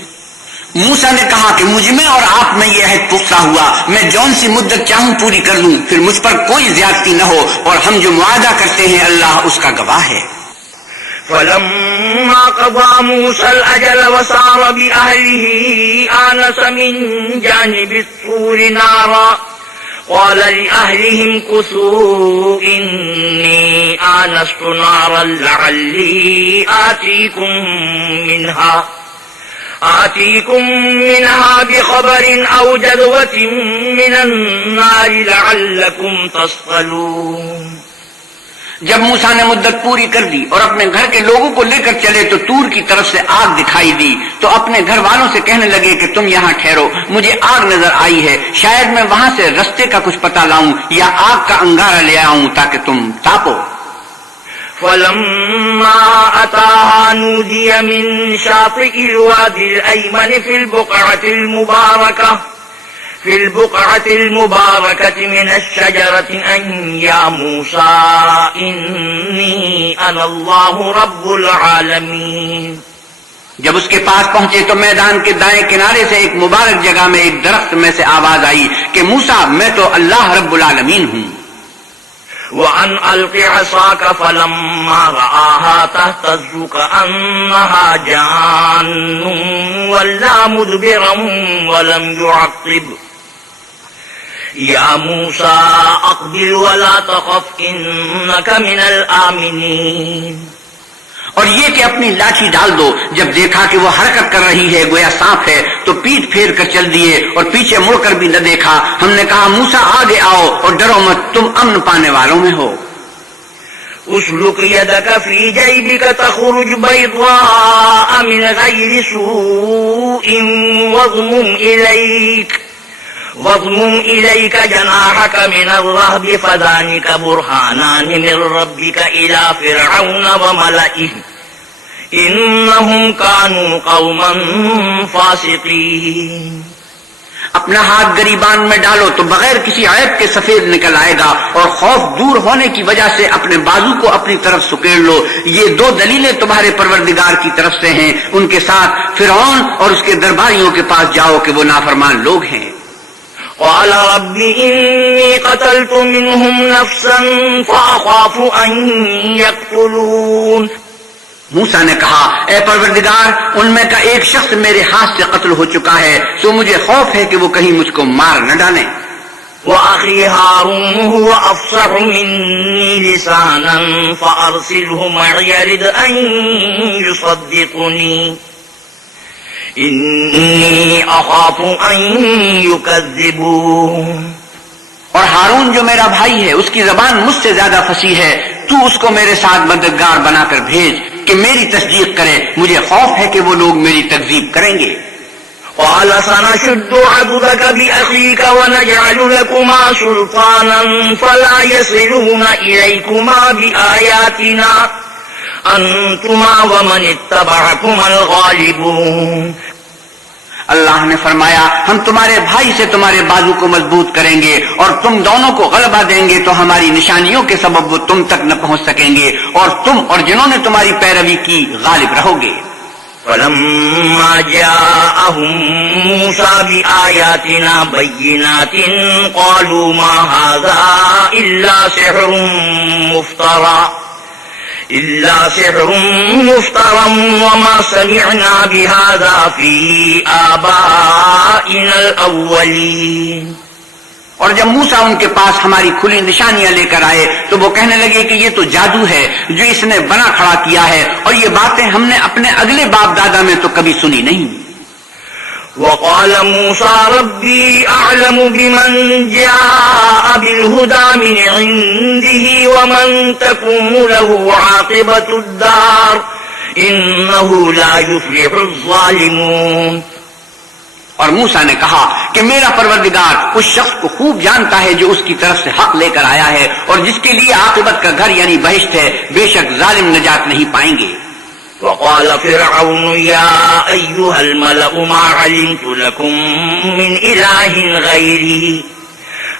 موسیٰ نے کہا کہ مجھ میں اور آپ میں یہ عہد پختہ ہوا، میں جون سی مدت چاہوں پوری کر لوں، پھر مجھ پر کوئی زیادتی نہ ہو اور ہم جو معاہدہ کرتے ہیں اللہ اس کا گواہ ہے. فلما قضى موسى الأجل وسار بأهله آنس من جانب الطور نارا قال لأهلهم كثوا إني آنست نارا لعلي آتيكم منها آتيكم منها بخبر أو جذوة من النار لعلكم تصطلون. جب موسیٰ نے مدت پوری کر دی اور اپنے گھر کے لوگوں کو لے کر چلے تو طور کی طرف سے آگ دکھائی دی، تو اپنے گھر والوں سے کہنے لگے کہ تم یہاں ٹھہرو، مجھے آگ نظر آئی ہے، شاید میں وہاں سے رستے کا کچھ پتہ لاؤں یا آگ کا انگارہ لے آؤں تاکہ تم تاپو. فلما أتاها نودي من شاطئ الوادي الأيمن في البقعة المباركة من الشجرة أن يا موسى إني أنا الله رب العالمين. جب اس کے پاس پہنچے تو میدان کے دائیں کنارے سے ایک مبارک جگہ میں ایک درخت میں سے آواز آئی کہ موسیٰ میں تو اللہ رب العالمین ہوں. وأن ألق عصاك فلما رآها تهتز كأنها جان ولا مدبرا ولم يعقب. يا موسى أقبل ولا تخف إنك من الآمنين. اور یہ کہ اپنی لاٹھی ڈال دو. جب دیکھا کہ وہ حرکت کر رہی ہے گویا سانپ ہے تو پیٹ پھیر کر چل دیے اور پیچھے مڑ کر بھی نہ دیکھا. ہم نے کہا موسیٰ آگے آؤ اور ڈرو مت، تم امن پانے والوں میں ہو. اسلك يدك في جيبك تخرج بيضاء من غير سوء واضمم إليك جناحك من الرهب فذلك برهانان من ربك إلى فرعون وملئه إنهم كانوا قوما فاسقين. اپنا ہاتھ گریبان میں ڈالو تو بغیر کسی عیب کے سفید نکل آئے گا، اور خوف دور ہونے کی وجہ سے اپنے بازو کو اپنی طرف سکیڑ لو. یہ دو دلیلیں تمہارے پروردگار کی طرف سے ہیں. ان کے ساتھ فرعون اور اس کے درباریوں کے پاس جاؤ کہ وہ نافرمان لوگ ہیں. قال رب إني قتلت منهم نفسا فأخاف أن يقتلون. موسیٰ نے کہا اے پروردگار ان میں کا ایک شخص میرے ہاتھ سے قتل ہو چکا ہے، سو مجھے خوف ہے کہ وہ کہیں مجھ کو مار نہ ڈالیں. وأخي هارون هو أفصح مني لسانا فأرسله معي يرد أن يصدقني إني أخاف أن يكذبون. اور ہارون جو میرا بھائی ہے اس کی زبان مجھ سے زیادہ فصیح ہے، تو اس کو میرے ساتھ مددگار بنا کر بھیج کہ میری تصدیق کرے، مجھے خوف ہے کہ وہ لوگ میری تکذیب کریں گے. قال سنشد عضدك بأخيك ونجعل لكما سلطانا فلا يصلون إليكما بآياتنا أنتما ومن اتبعكما الغالبون. اللہ نے فرمایا ہم تمہارے بھائی سے تمہارے بازو کو مضبوط کریں گے اور تم دونوں کو غلبہ دیں گے، تو ہماری نشانیوں کے سبب وہ تم تک نہ پہنچ سکیں گے اور تم اور جنہوں نے تمہاری پیروی کی غالب رہو گے. فلما جاءهم موسى بآياتنا بينات قالوا ما هذا إلا سحر مفترى وما سمعنا بهذا في آبائنا الأولين. اور جب موسیٰ ان کے پاس ہماری کھلی نشانیاں لے کر آئے تو وہ کہنے لگے کہ یہ تو جادو ہے جو اس نے بنا کھڑا کیا ہے، اور یہ باتیں ہم نے اپنے اگلے باپ دادا میں تو کبھی سنی نہیں. وقال موسى ربي أعلم بمن جاء بالهدى من عنده ومن تكون له عاقبة الدار إنه لا يفلح الظالمون. اور موسیٰ نے کہا کہ میرا پروردگار اس شخص کو خوب جانتا ہے جو اس کی طرف سے حق لے کر آیا ہے، اور جس کے لیے عاقبت کا گھر یعنی بہشت ہے، بے شک ظالم نجات نہیں پائیں گے. وقال فرعون يا أيها الملأ ما علمت لكم من إله غيري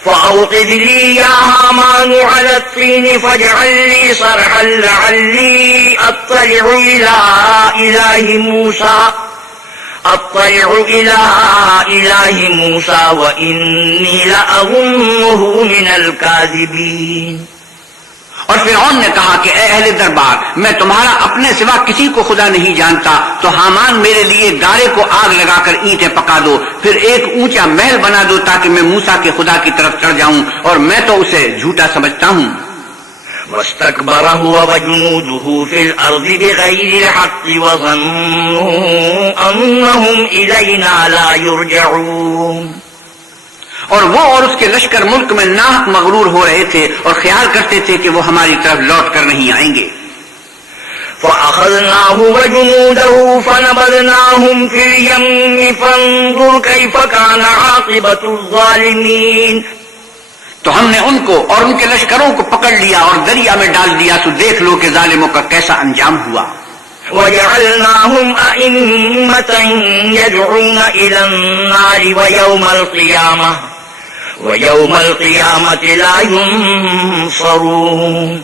فأوقد لي يا هامان على الطين فاجعل لي صرحا لعلي أطلع إلى إله موسى وإني لأظنه من الكاذبين. اور فرعون نے کہا کہ اے اہل دربار میں تمہارا اپنے سوا کسی کو خدا نہیں جانتا، تو حامان میرے لیے گارے کو آگ لگا کر اینٹیں پکا دو، پھر ایک اونچا محل بنا دو تاکہ میں موسیٰ کے خدا کی طرف چڑھ جاؤں، اور میں تو اسے جھوٹا سمجھتا ہوں. واستكبر هو وجنوده في الأرض بغير الحق وظنوا أنهم إلينا لا يرجعون. اور وہ اور اس کے لشکر ملک میں ناحق مغرور ہو رہے تھے اور خیال کرتے تھے کہ وہ ہماری طرف لوٹ کر نہیں آئیں گے. فأخذناه وجنوده فنبذناهم في اليم فانظر كيف كان عاقبة الظالمين. تو ہم نے ان کو اور ان کے لشکروں کو پکڑ لیا اور دریا میں ڈال دیا، تو دیکھ لو کہ ظالموں کا کیسا انجام ہوا. وجعلناهم أئمة يدعون إلى النار ويوم القيامة لا ينصرون.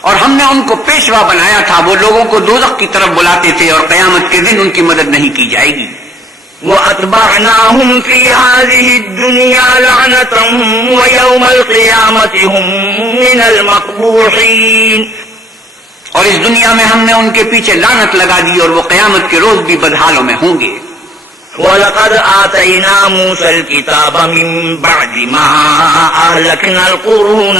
اور ہم نے ان کو پیشوا بنایا تھا، وہ لوگوں کو دوزخ کی طرف بلاتے تھے اور قیامت کے دن ان کی مدد نہیں کی جائے گی. وَأَتْبَعْنَاهُمْ فِي هَذِهِ الدُّنْيَا لَعْنَةً وَيَوْمَ الْقِيَامَةِ هُمْ مِنَ الْمَقْبُوحِينَ. اور اس دنیا میں ہم نے ان کے پیچھے لعنت لگا دی اور وہ قیامت کے روز بھی بدحالوں میں ہوں گے. وَلَقَدْ آتَيْنَا مُوسَى الْكِتَابَ مِنْ بَعْدِ مَا أَهْلَكْنَا الْقُرُونَ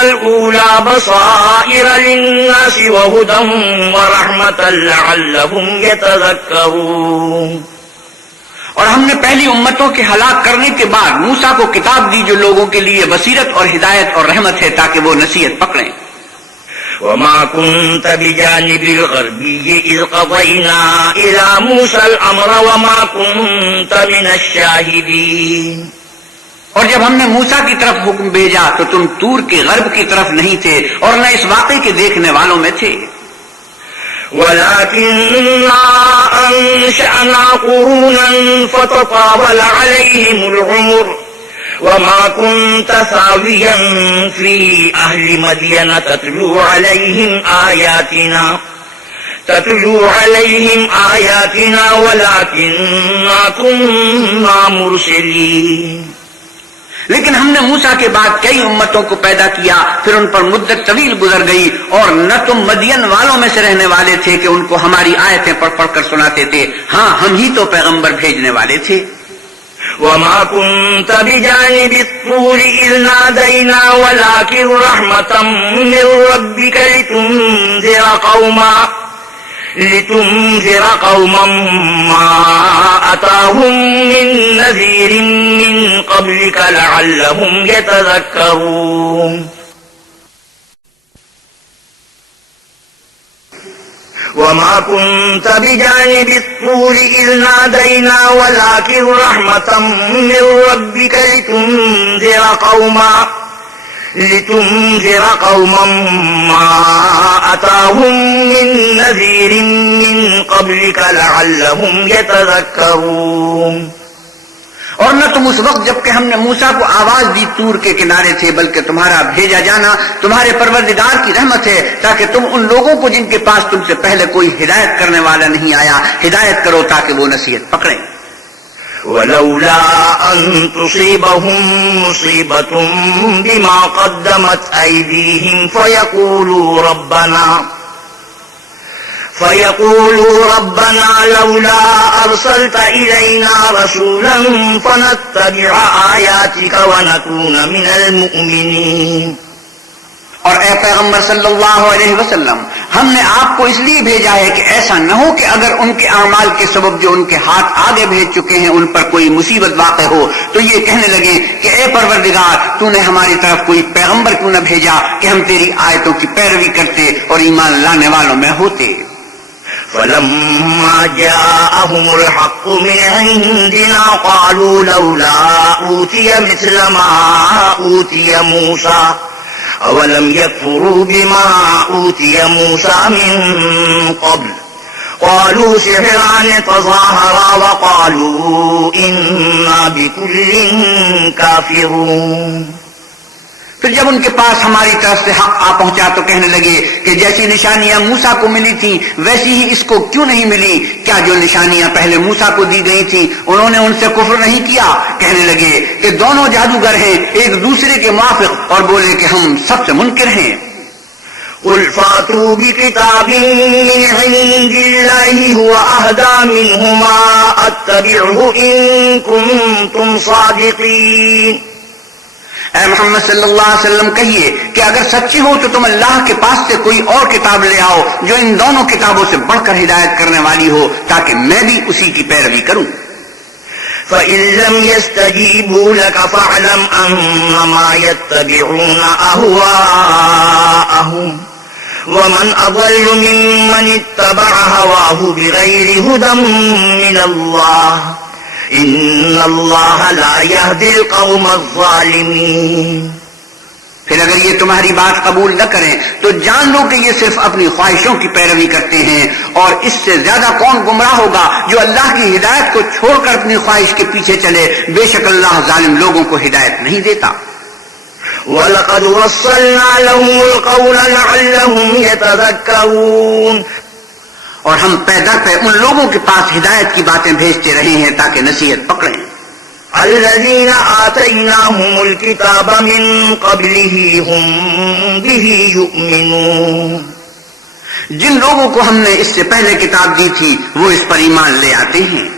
الْأُولَى بَصَائِرَ لِلنَّاسِ وَهُدًى وَرَحْمَةً لَعَلَّهُمْ يَتَذَكَّرُونَ. اور ہم نے پہلی امتوں کے ہلاک کرنے کے بعد موسیٰ کو کتاب دی جو لوگوں کے لیے بصیرت اور ہدایت اور رحمت ہے تاکہ وہ نصیحت پکڑیں. وَمَا كُنْتَ بِجَانِبِ الْغَرْبِيِّ إِذْ قَضَيْنَا إِلَى مُوسَى الْأَمْرَ وَمَا كُنْتَ مِنَ الشَّاهِدِينَ. اور جب ہم نے موسیٰ کی طرف حکم بھیجا تو تم طور کے غرب کی طرف نہیں تھے اور نہ اس واقعے کے دیکھنے والوں میں تھے. وَلَكِنَّا أَنشَأْنَا قُرُونًا فَتَطَاوَلَ عَلَيْهِمُ الْعُمُرُ وَمَا كُنْتَ ثَاوِيًا فِي أَهْلِ مَدْيَنَ تَتْلُو عَلَيْهِمْ آيَاتِنَا وَلَكِنَّا كُنَّا مُرْسِلِينَ. لیکن ہم نے موسیٰ کے بعد کئی امتوں کو پیدا کیا، پھر ان پر مدت طویل گزر گئی، اور نہ تم مدین والوں میں سے رہنے والے تھے کہ ان کو ہماری آیتیں پڑھ پڑھ کر سناتے تھے. ہاں، ہم ہی تو پیغمبر بھیجنے والے تھے. وَمَا كُنْتَ بِجَانِبِ الطُّورِ إِذْ نَادَيْنَا وَلَكِنْ رَحْمَةً مِّن رَّبِّكَ لِتُنذِرَ قَوْمًا مَّا أَتَاهُم مِّن نَّذِيرٍ مِّن قَبْلِكَ لَعَلَّهُمْ يَتَذَكَّرُونَ. وَمَا كُنْتَ بِجَانِبِ الطُّورِ إِذْ نَادَيْنَا وَلَكِنْ رَحْمَةً مِّن رَّبِّكَ لِتُنذِرَ قَوْمًا مَّا أَتَاهُم مِّن نَّذِيرٍ مِّن قَبْلِكَ لَعَلَّهُمْ يَتَذَكَّرُونَ. اور نہ تم اس وقت جب کہ ہم نے موسیٰ کو آواز دی طور کے کنارے تھے، بلکہ تمہارا بھیجا جانا تمہارے پروردگار کی رحمت ہے تاکہ تم ان لوگوں کو جن کے پاس تم سے پہلے کوئی ہدایت کرنے والا نہیں آیا ہدایت کرو تاکہ وہ نصیحت پکڑیں. وَلَوْلَا أَن تُصِيبَهُم مُّصِيبَةٌ بِمَا قَدَّمَتْ أَيْدِيهِمْ فَيَقُولُوا رَبَّنَا لَوْلَا أَرْسَلْتَ إِلَيْنَا رَسُولًا فَنَتَّبِعَ آيَاتِكَ وَنَكُونَ مِنَ الْمُؤْمِنِينَ. اور اے پیغمبر صلی اللہ علیہ وسلم، ہم نے آپ کو اس لیے بھیجا ہے کہ ایسا نہ ہو کہ اگر ان کے اعمال کے سبب جو ان کے ہاتھ آگے بھیج چکے ہیں ان پر کوئی مصیبت واقع ہو تو یہ کہنے لگے کہ اے پروردگار، تو نے ہماری طرف کوئی پیغمبر کیوں نہ بھیجا کہ ہم تیری آیتوں کی پیروی کرتے اور ایمان لانے والوں میں ہوتے. فَلَمَّا جَاءَهُمُ الْحَقُّ مِنْ عِنْدِنَا قَالُوا لَوْلَا أُوتِيَ مِثْلَ مَا أُوتِيَ مُوسَى أَوَلَمْ يَكْفُرُوا بِمَا أُوتِيَ مُوسَى مِنْ قَبْلُ قَالُوا سِحْرَانِ تَظَاهَرَا وَقَالُوا إِنَّا بِكُلٍّ كَافِرُونَ. پھر جب ان کے پاس ہماری طرف سے حق آ پہنچا تو کہنے لگے کہ جیسی نشانیاں موسیٰ کو ملی تھیں ویسی ہی اس کو کیوں نہیں ملی؟ کیا جو نشانیاں پہلے موسیٰ کو دی گئی تھیں انہوں نے ان سے کفر نہیں کیا؟ کہنے لگے کہ دونوں جادوگر ہیں ایک دوسرے کے موافق، اور بولے کہ ہم سب سے منکر ہیں. قل فاتوا بكتاب من عند الله هو أهدى منهما أتبعه إن كنتم صادقين. اے محمد صلی اللہ علیہ وسلم کہیے کہ اگر سچے ہو تو تم اللہ کے پاس سے کوئی اور کتاب لے آؤ جو ان دونوں کتابوں سے بڑھ کر ہدایت کرنے والی ہو تاکہ میں بھی اسی کی پیروی کروں. فَإِن لَّمْ يَسْتَجِيبُوا لَكَ فَاعْلَمْ أَنَّمَا يَتَّبِعُونَ أَهْوَاءَهُمْ وَمَنْ أَضَلُّ مِمَّنِ اتَّبَعَ هَوَاهُ بِغَيْرِ هُدًى مِّنَ اللَّهِ إِنَّ اللَّهَ لَا يَهْدِي الْقَوْمَ الظَّالِمِينَ. پھر اگر یہ تمہاری بات قبول نہ کریں تو جان لو کہ یہ صرف اپنی خواہشوں کی پیروی کرتے ہیں، اور اس سے زیادہ کون گمراہ ہوگا جو اللہ کی ہدایت کو چھوڑ کر اپنی خواہش کے پیچھے چلے. بے شک اللہ ظالم لوگوں کو ہدایت نہیں دیتا. وَلَقَدْ وَصَّلْنَا لَهُمُ الْقَوْلَ لَعَلَّهُمْ يَتَذَكَّرُونَ. اور ہم پیدا پہ ان لوگوں کے پاس ہدایت کی باتیں بھیجتے رہے ہیں تاکہ نصیحت پکڑیں. الذين آتيناهم الكتاب من قبله هم به يؤمنون. جن لوگوں کو ہم نے اس سے پہلے کتاب دی تھی وہ اس پر ایمان لے آتے ہیں.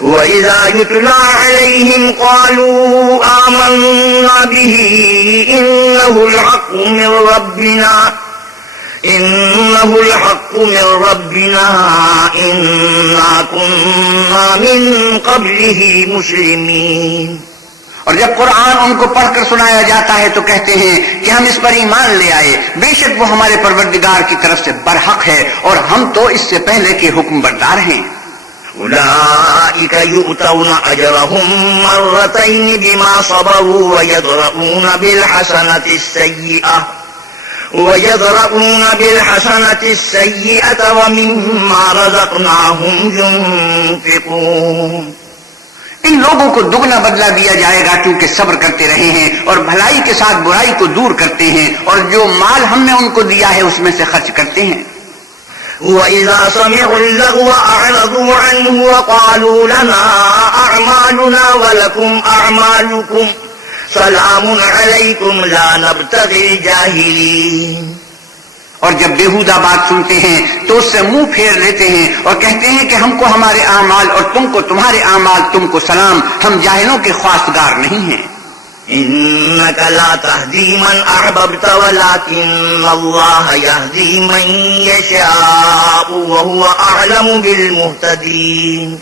وَإِذَا يُتْلَى عَلَيْهِمْ قَالُوا آمَنَّا بِهِ إِنَّهُ الْحَقُّ مِنْ رَبِّنَا إِنَّا كُنَّا مِنْ قَبْلِهِ مُسْلِمِينَ. اور جب قرآن ان کو پڑھ کر سنایا جاتا ہے تو کہتے ہیں کہ ہم اس پر ایمان لے آئے، بے شک وہ ہمارے پروردگار کی طرف سے برحق ہے اور ہم تو اس سے پہلے کے حکم بردار ہیں. أولئك يؤتون أجرهم مرتين بما صبروا ويدرؤون بالحسنة السيئة ومما رزقناهم ينفقون. ان لوگوں کو دگنا بدلہ دیا جائے گا کیونکہ صبر کرتے رہے ہیں اور بھلائی کے ساتھ برائی کو دور کرتے ہیں اور جو مال ہم نے ان کو دیا ہے اس میں سے خرچ کرتے ہیں. وَإِذَا سَمِعُوا اللَّغْوَ أَعْرَضُوا عَنْهُ وَقَالُوا لَنَا أَعْمَالُنَا وَلَكُمْ أَعْمَالُكُمْ سَلَامٌ عَلَيْكُمْ لَا نَبْتَغِي الْجَاهِلِينَ. اور جب بیہودہ بات سنتے ہیں تو اس سے منہ پھیر لیتے ہیں اور کہتے ہیں کہ ہم کو ہمارے اعمال اور تم کو تمہارے اعمال، تم کو سلام، ہم جاہلوں کے خواستگار نہیں ہیں. إنك لا تهدي من أحببت ولكن الله يهدي من يشاء وهو أعلم بالمهتدين.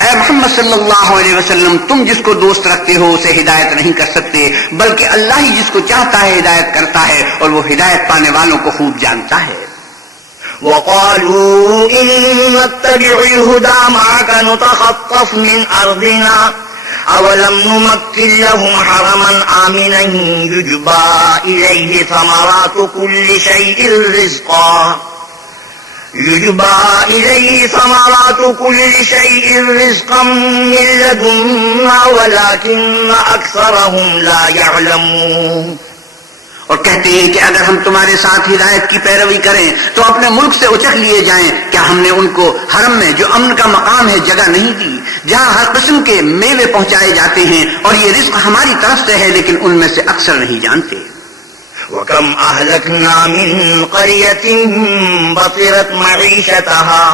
اے محمد صلی اللہ علیہ وسلم، تم جس کو دوست رکھتے ہو اسے ہدایت نہیں کر سکتے، بلکہ اللہ ہی جس کو چاہتا ہے ہدایت کرتا ہے اور وہ ہدایت پانے والوں کو خوب جانتا ہے. وقالوا إن نتبع الهدى معك نتخطف من أرضنا أولم نمكن لهم حرما آمنا يجبى إليه ثمرات كل شيء رزقا من لدنا ولكن أكثرهم لا يعلمون. اور کہتے ہیں کہ اگر ہم تمہارے ساتھ ہدایت کی پیروی کریں تو اپنے ملک سے اچک لیے جائیں. کیا ہم نے ان کو حرم میں جو امن کا مقام ہے جگہ نہیں دی جہاں ہر قسم کے میوے پہنچائے جاتے ہیں، اور یہ رزق ہماری طرف سے ہے لیکن ان میں سے اکثر نہیں جانتے. وَكَمْ أَهْلَكْنَا مِنْ قَرْيَةٍ بَطِرَتْ مَعِيشَتَهَا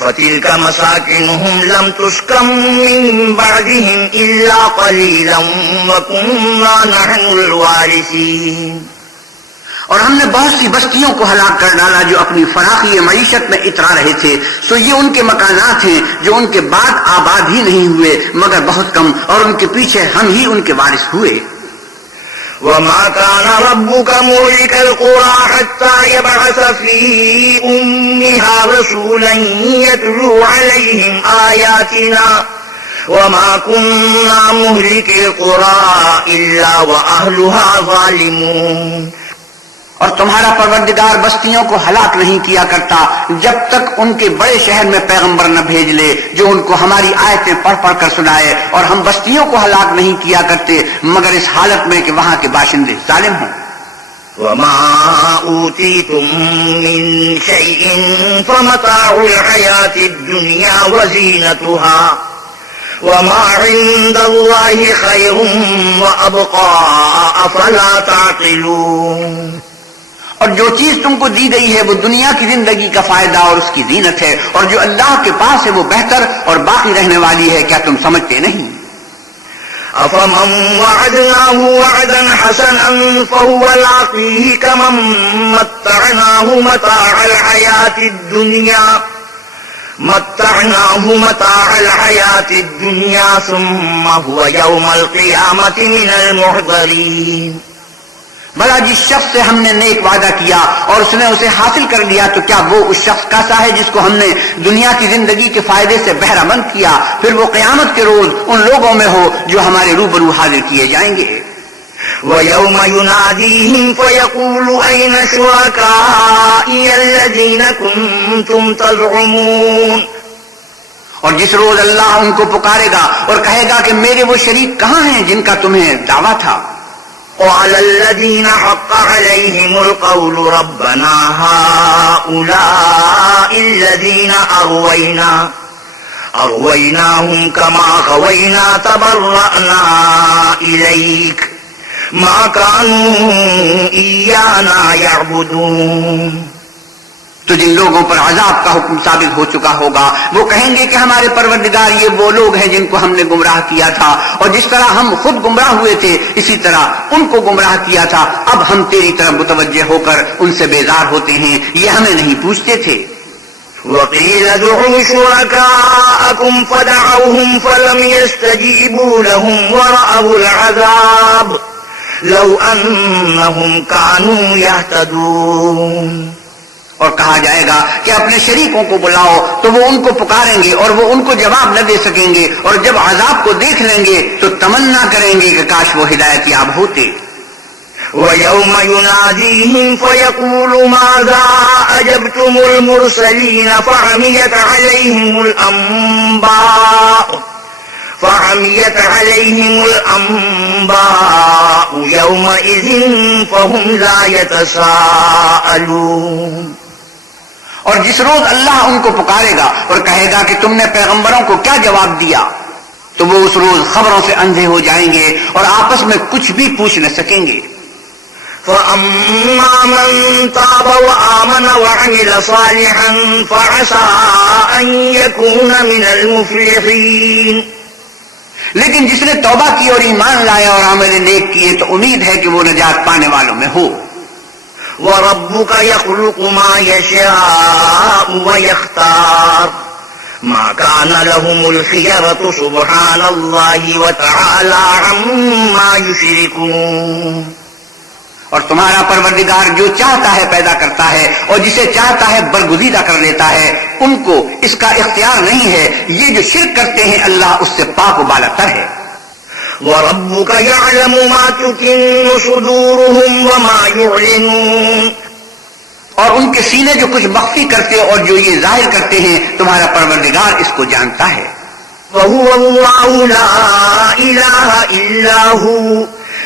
فَتِلْكَ مَسَاكِنُهُمْ لَمْ تُسْكَنْ مِنْ بَعْدِهِمْ إِلَّا قَلِيلًا وَكُنَّا نَحْنُ الْوَارِثِينَ. اور ہم نے بہت سی بستیوں کو ہلاک کر ڈالا جو اپنی فراخی معیشت میں اترا رہے تھے، سو یہ ان کے مکانات ہیں جو ان کے بعد آباد ہی نہیں ہوئے مگر بہت کم، اور ان کے پیچھے ہم ہی ان کے وارث ہوئے. وَمَا كَانَ رَبُّكَ مُهْلِكَ الْقُرَىٰ حَتَّىٰ يَبْعَثَ فِي أُمِّهَا رَسُولًا يَتْلُو عَلَيْهِمْ آيَاتِنَا وَمَا كُنَّا مُهْلِكِ الْقُرَىٰ إِلَّا وَأَهْلُهَا ظَالِمُونَ. اور تمہارا پروردگار بستیوں کو ہلاک نہیں کیا کرتا جب تک ان کے بڑے شہر میں پیغمبر نہ بھیج لے جو ان کو ہماری آیتیں پڑھ پڑھ کر سنائے، اور ہم بستیوں کو ہلاک نہیں کیا کرتے مگر اس حالت میں کہ وہاں کے باشندے ظالم ہوں. وَمَا أُوتِيتُم مِّن شَيْءٍ فَمَتَاعُ الْحَيَاةِ الدُّنْيَا وَزِينَتُهَا وَمَا عِندَ اللَّهِ خَيْرٌ وَأَبْقَىٰ أَفَلَا تَعْقِلُونَ. اور جو چیز تم کو دی گئی ہے وہ دنیا کی زندگی کا فائدہ اور اس کی زینت ہے، اور جو اللہ کے پاس ہے وہ بہتر اور باقی رہنے والی ہے، کیا تم سمجھتے نہیں؟ أفمن وعدناه وعدا حسنا فهو لاقيه كمن متعناه متاع الحياة الدنيا ثم هو يوم القيامة من المحضرين. بھلا جس شخص سے ہم نے نیک وعدہ کیا اور اس نے اسے حاصل کر لیا تو کیا وہ اس شخص کا سا ہے جس کو ہم نے دنیا کی زندگی کے فائدے سے بہرہ مند کیا، پھر وہ قیامت کے روز ان لوگوں میں ہو جو ہمارے روبرو حاضر کیے جائیں گے. وَيَوْمَ يُنَادِيهِمْ فَيَقُولُ أَيْنَ شُرَكَائِيَ الَّذِينَ كُنتُمْ تَزْعُمُونَ. اور جس روز اللہ ان کو پکارے گا اور کہے گا کہ میرے وہ شریک کہاں ہیں جن کا تمہیں دعویٰ تھا. قال الذين حق عليهم القول ربنا هؤلاء الذين أغويناهم كما غوينا تبرأنا إليك ما كانوا إيانا يعبدون. تو جن لوگوں پر عذاب کا حکم ثابت ہو چکا ہوگا وہ کہیں گے کہ ہمارے پروردگار یہ وہ لوگ ہیں جن کو ہم نے گمراہ کیا تھا، اور جس طرح ہم خود گمراہ ہوئے تھے اسی طرح ان کو گمراہ کیا تھا. اب ہم تیری طرف متوجہ ہو کر ان سے بیزار ہوتے ہیں، یہ ہمیں نہیں پوچھتے تھے. وقيل ادعوا شركاءكم فدعوهم فلم يستجيبوا لهم ورأوا العذاب لو أنهم كانوا يهتدون. اور کہا جائے گا کہ اپنے شریکوں کو بلاؤ تو وہ ان کو پکاریں گے اور وہ ان کو جواب نہ دے سکیں گے، اور جب عذاب کو دیکھ لیں گے تو تمنا کریں گے کہ کاش وہ ہدایت یاب ہوتے. وَيَوْمَ يُنَادِيهِمْ فَيَقُولُ مَاذَا أَجَبْتُمُ الْمُرْسَلِينَ فَعَمِيَتْ عَلَيْهِمُ الْأَنْبَاءُ يَوْمَئِذٍ فَهُمْ لَا يَتَسَاءَلُونَ. اور جس روز اللہ ان کو پکارے گا اور کہے گا کہ تم نے پیغمبروں کو کیا جواب دیا تو وہ اس روز خبروں سے اندھے ہو جائیں گے اور آپس میں کچھ بھی پوچھ نہ سکیں گے. فَأَمَّا مَن تَابَ وَآمَنَ وَعَمِلَ صَالِحًا فَعَسَىٰ أَن يَكُونَ مِنَ الْمُفْلِحِينَ. لیکن جس نے توبہ کی اور ایمان لایا اور عمل نیک کیے تو امید ہے کہ وہ نجات پانے والوں میں ہو. وَرَبُّكَ يَخْلُقُ مَا يَشَاءُ وَيَخْتَارُ مَا كَانَ لَهُمُ الْخِيَرَةُ سُبْحَانَ اللَّهِ وَتَعَالَىٰ عَمَّا يُشْرِكُونَ. اور تمہارا پروردگار جو چاہتا ہے پیدا کرتا ہے اور جسے چاہتا ہے برگزیدہ کر لیتا ہے، ان کو اس کا اختیار نہیں ہے. یہ جو شرک کرتے ہیں اللہ اس سے پاک و بالاتر ہے. وَرَبُّكَ يَعْلَمُ مَا تُكِنُّ صُدُورُهُمْ وَمَا يُعْلِنُونَ. اور ان کے سینے جو کچھ مخفی کرتے اور جو یہ ظاہر کرتے ہیں تمہارا پروردگار اس کو جانتا ہے. وَهُوَ اللَّهُ لَا إِلَٰهَ إِلَّا هُوَ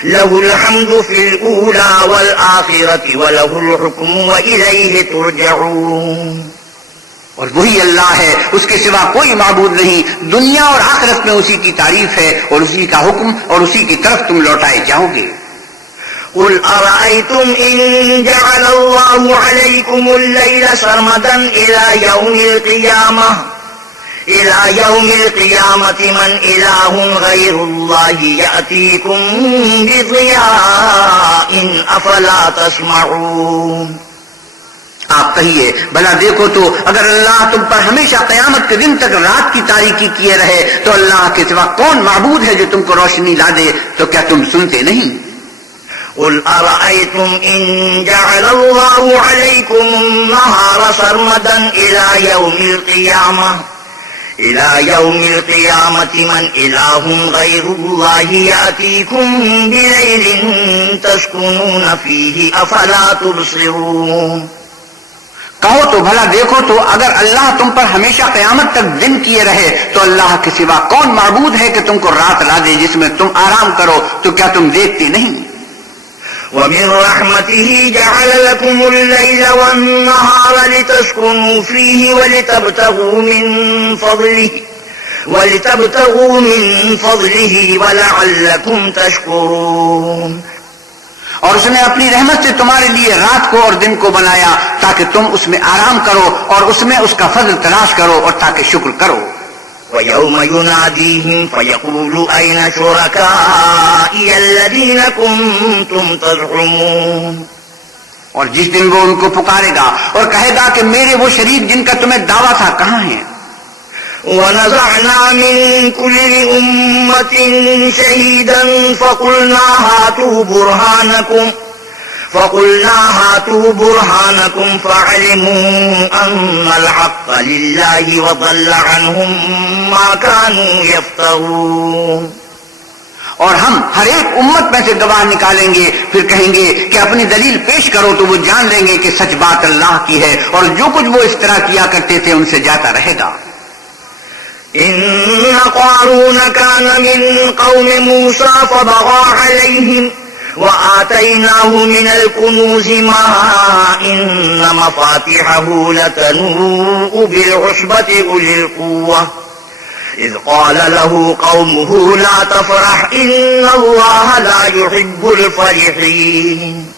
لَهُ الْحَمْدُ فِي الْأُولَىٰ وَالْآخِرَةِ وَلَهُ الْحُكْمُ وَإِلَيْهِ تُرْجَعُونَ. اور وہی اللہ ہے، اس کے سوا کوئی معبود نہیں. دنیا اور آخرت میں اسی کی تعریف ہے اور اسی کا حکم اور اسی کی طرف تم لوٹائے جاؤ گے. قُلْ أَرَأَيْتُمْ إِن جَعَلَ اللَّهُ عَلَيْكُمُ اللَّيْلَ سَرْمَدًا إِلَىٰ يَوْمِ الْقِيَامَةِ مَنْ إِلَٰهٌ غَيْرُ اللَّهِ يَأْتِيكُم بِضِيَاءٍ أَفَلَا تَسْمَعُونَ. آپ کہیے بھلا دیکھو تو اگر اللہ تم پر ہمیشہ قیامت کے دن تک رات کی تاریکی کیے رہے تو اللہ کے سوا کون معبود ہے جو تم کو روشنی لا دے؟ تو کیا تم سنتے نہیں؟ قُلْ أَرَأَيْتُمْ إِن جَعَلَ اللَّهُ عَلَيْكُمُ النَّهَارَ سَرْمَدًا إِلَىٰ يَوْمِ الْقِيَامَةِ مَنْ إِلَٰهٌ غَيْرُ اللَّهِ يَأْتِيكُم بِلَيْلٍ تَسْكُنُونَ فِيهِ أَفَلَا تُبْصِرُونَ. کہو تو بھلا دیکھو تو اگر اللہ تم پر ہمیشہ قیامت تک دن کیے رہے تو اللہ کے سوا کون معبود ہے کہ تم کو رات لا دے جس میں تم آرام کرو؟ تو کیا تم دیکھتے نہیں؟ وَمِن رَحْمَتِهِ جَعَلَ لَكُمُ اللَّيْلَ وَالنَّهَارَ لِتَسْكُنُوا فِيهِ وَلِتَبْتَغُوا مِن فَضْلِهِ وَلَعَلَّكُمْ تَشْكُرُونَ. اور اس نے اپنی رحمت سے تمہارے لیے رات کو اور دن کو بنایا تاکہ تم اس میں آرام کرو اور اس میں اس کا فضل تلاش کرو اور تاکہ شکر کرو. وَيَوْمَ يُنَادِيهِمْ فَيَقُولُ أَيْنَ شُرَكَائِيَ الَّذِينَ كُنتُمْ تَزْعُمُونَ اور جس دن وہ ان کو پکارے گا اور کہے گا کہ میرے وہ شریک جن کا تمہیں دعویٰ تھا کہاں ہیں؟ وَنَزَعْنَا مِن كُلِّ أُمَّةٍ شَهِيدًا فَقُلْنَا هَاتُوا بُرْهَانَكُمْ فَعَلِمُوا أَنَّ الْحَقَّ لِلَّهِ وَضَلَّ عَنْهُمْ مَا كَانُوا يَفْتَرُونَ. اور ہم ہر ایک امت میں سے گواہ نکالیں گے، پھر کہیں گے کہ اپنی دلیل پیش کرو تو وہ جان لیں گے کہ سچ بات اللہ کی ہے اور جو کچھ وہ اس طرح کیا کرتے تھے ان سے جاتا رہے گا. إن قارون كان من قوم موسى فبغى عليهم وآتيناه من الكنوز ما إن مفاتحه لتنوء بالعصبة أولي القوة إذ قال له قومه لا تفرح إن الله لا يحب الفرحين.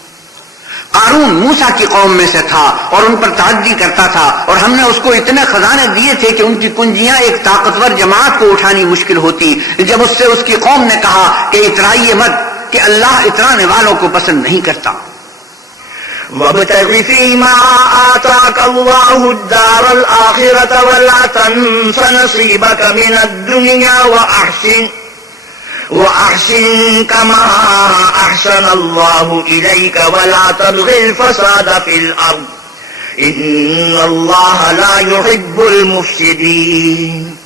قارون موسیٰ کی قوم میں سے تھا اور ان پر تعدی کرتا تھا، اور ہم نے اس کو اتنے خزانے دیے تھے کہ ان کی کنجیاں ایک طاقتور جماعت کو اٹھانی مشکل ہوتی. جب اس سے اس کی قوم نے کہا کہ اترائیے مت، کہ اللہ اترانے والوں کو پسند نہیں کرتا. وابتغ فيما آتاك الله الدار الآخرة ولا تنس نصيبك من الدنيا وأحسن كما أحسن الله إليك ولا تبغ الفساد في الأرض إن الله لا يحب المفسدين.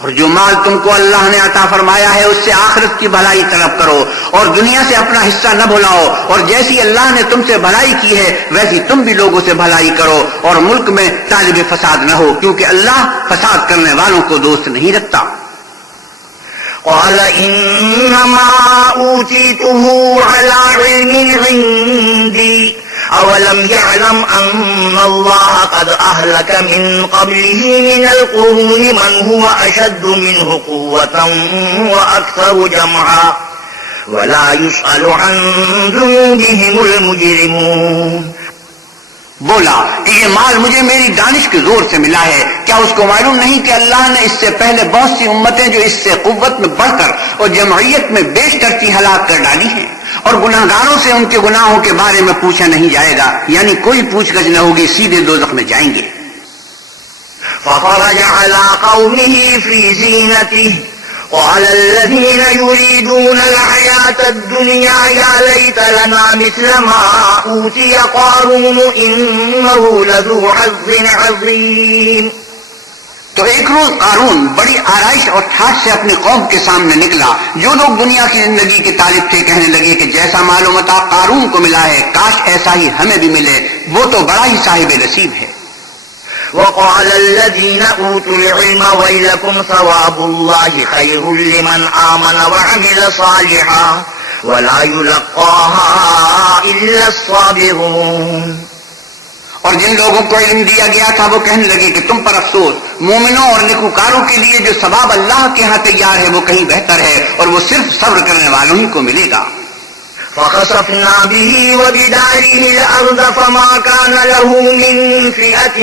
اور جو مال تم کو اللہ نے عطا فرمایا ہے اس سے آخرت کی بھلائی طلب کرو اور دنیا سے اپنا حصہ نہ بھلاؤ، اور جیسی اللہ نے تم سے بھلائی کی ہے ویسی تم بھی لوگوں سے بھلائی کرو، اور ملک میں طالب فساد نہ ہو کیونکہ اللہ فساد کرنے والوں کو دوست نہیں رکھتا. قال إنما أوتيته على علم عندي أولم يعلم أن الله قد أهلك من قبله من القرون من هو أشد منه قوة وأكثر جمعا ولا يسأل عن ذنوبهم المجرمون. بولا کہ یہ مال مجھے میری دانش کے زور سے ملا ہے، کیا اس کو معلوم نہیں کہ اللہ نے اس سے پہلے بہت سی امتیں جو اس سے قوت میں بڑھ کر اور جمعیت میں بیشتر کی ہلاک کر ڈالی ہیں، اور گناہگاروں سے ان کے گناہوں کے بارے میں پوچھا نہیں جائے گا، یعنی کوئی پوچھ گچھ نہ ہوگی، سیدھے دوزخ میں جائیں گے. فخرج على قومه في زينته قال الذين يريدون الحياة الدنيا يا ليت لنا مثل ما أوتي قارون إنه لذو حظ عظيم. تو ایک روز قارون بڑی آرائش اور ٹھاٹ سے اپنی قوم کے سامنے نکلا. جو لوگ دنیا کی زندگی کے طالب تھے کہنے لگے کہ جیسا مال و متاع قارون کو ملا ہے کاش ایسا ہی ہمیں بھی ملے، وہ تو بڑا ہی صاحب نصیب ہے. وقال الذين أوتوا العلم ويلكم ثواب الله خير لمن آمن وعمل صالحا ولا يلقاها إلا الصابرون. اور جن لوگوں کو علم دیا گیا تھا وہ کہنے لگے کہ تم پر افسوس، مومنوں اور نیکوکاروں کے لیے جو ثواب اللہ کے ہاں تیار ہے وہ کہیں بہتر ہے، اور وہ صرف صبر کرنے والوں ہی کو ملے گا. فخسفنا به وبداره الأرض فما كان له من فئة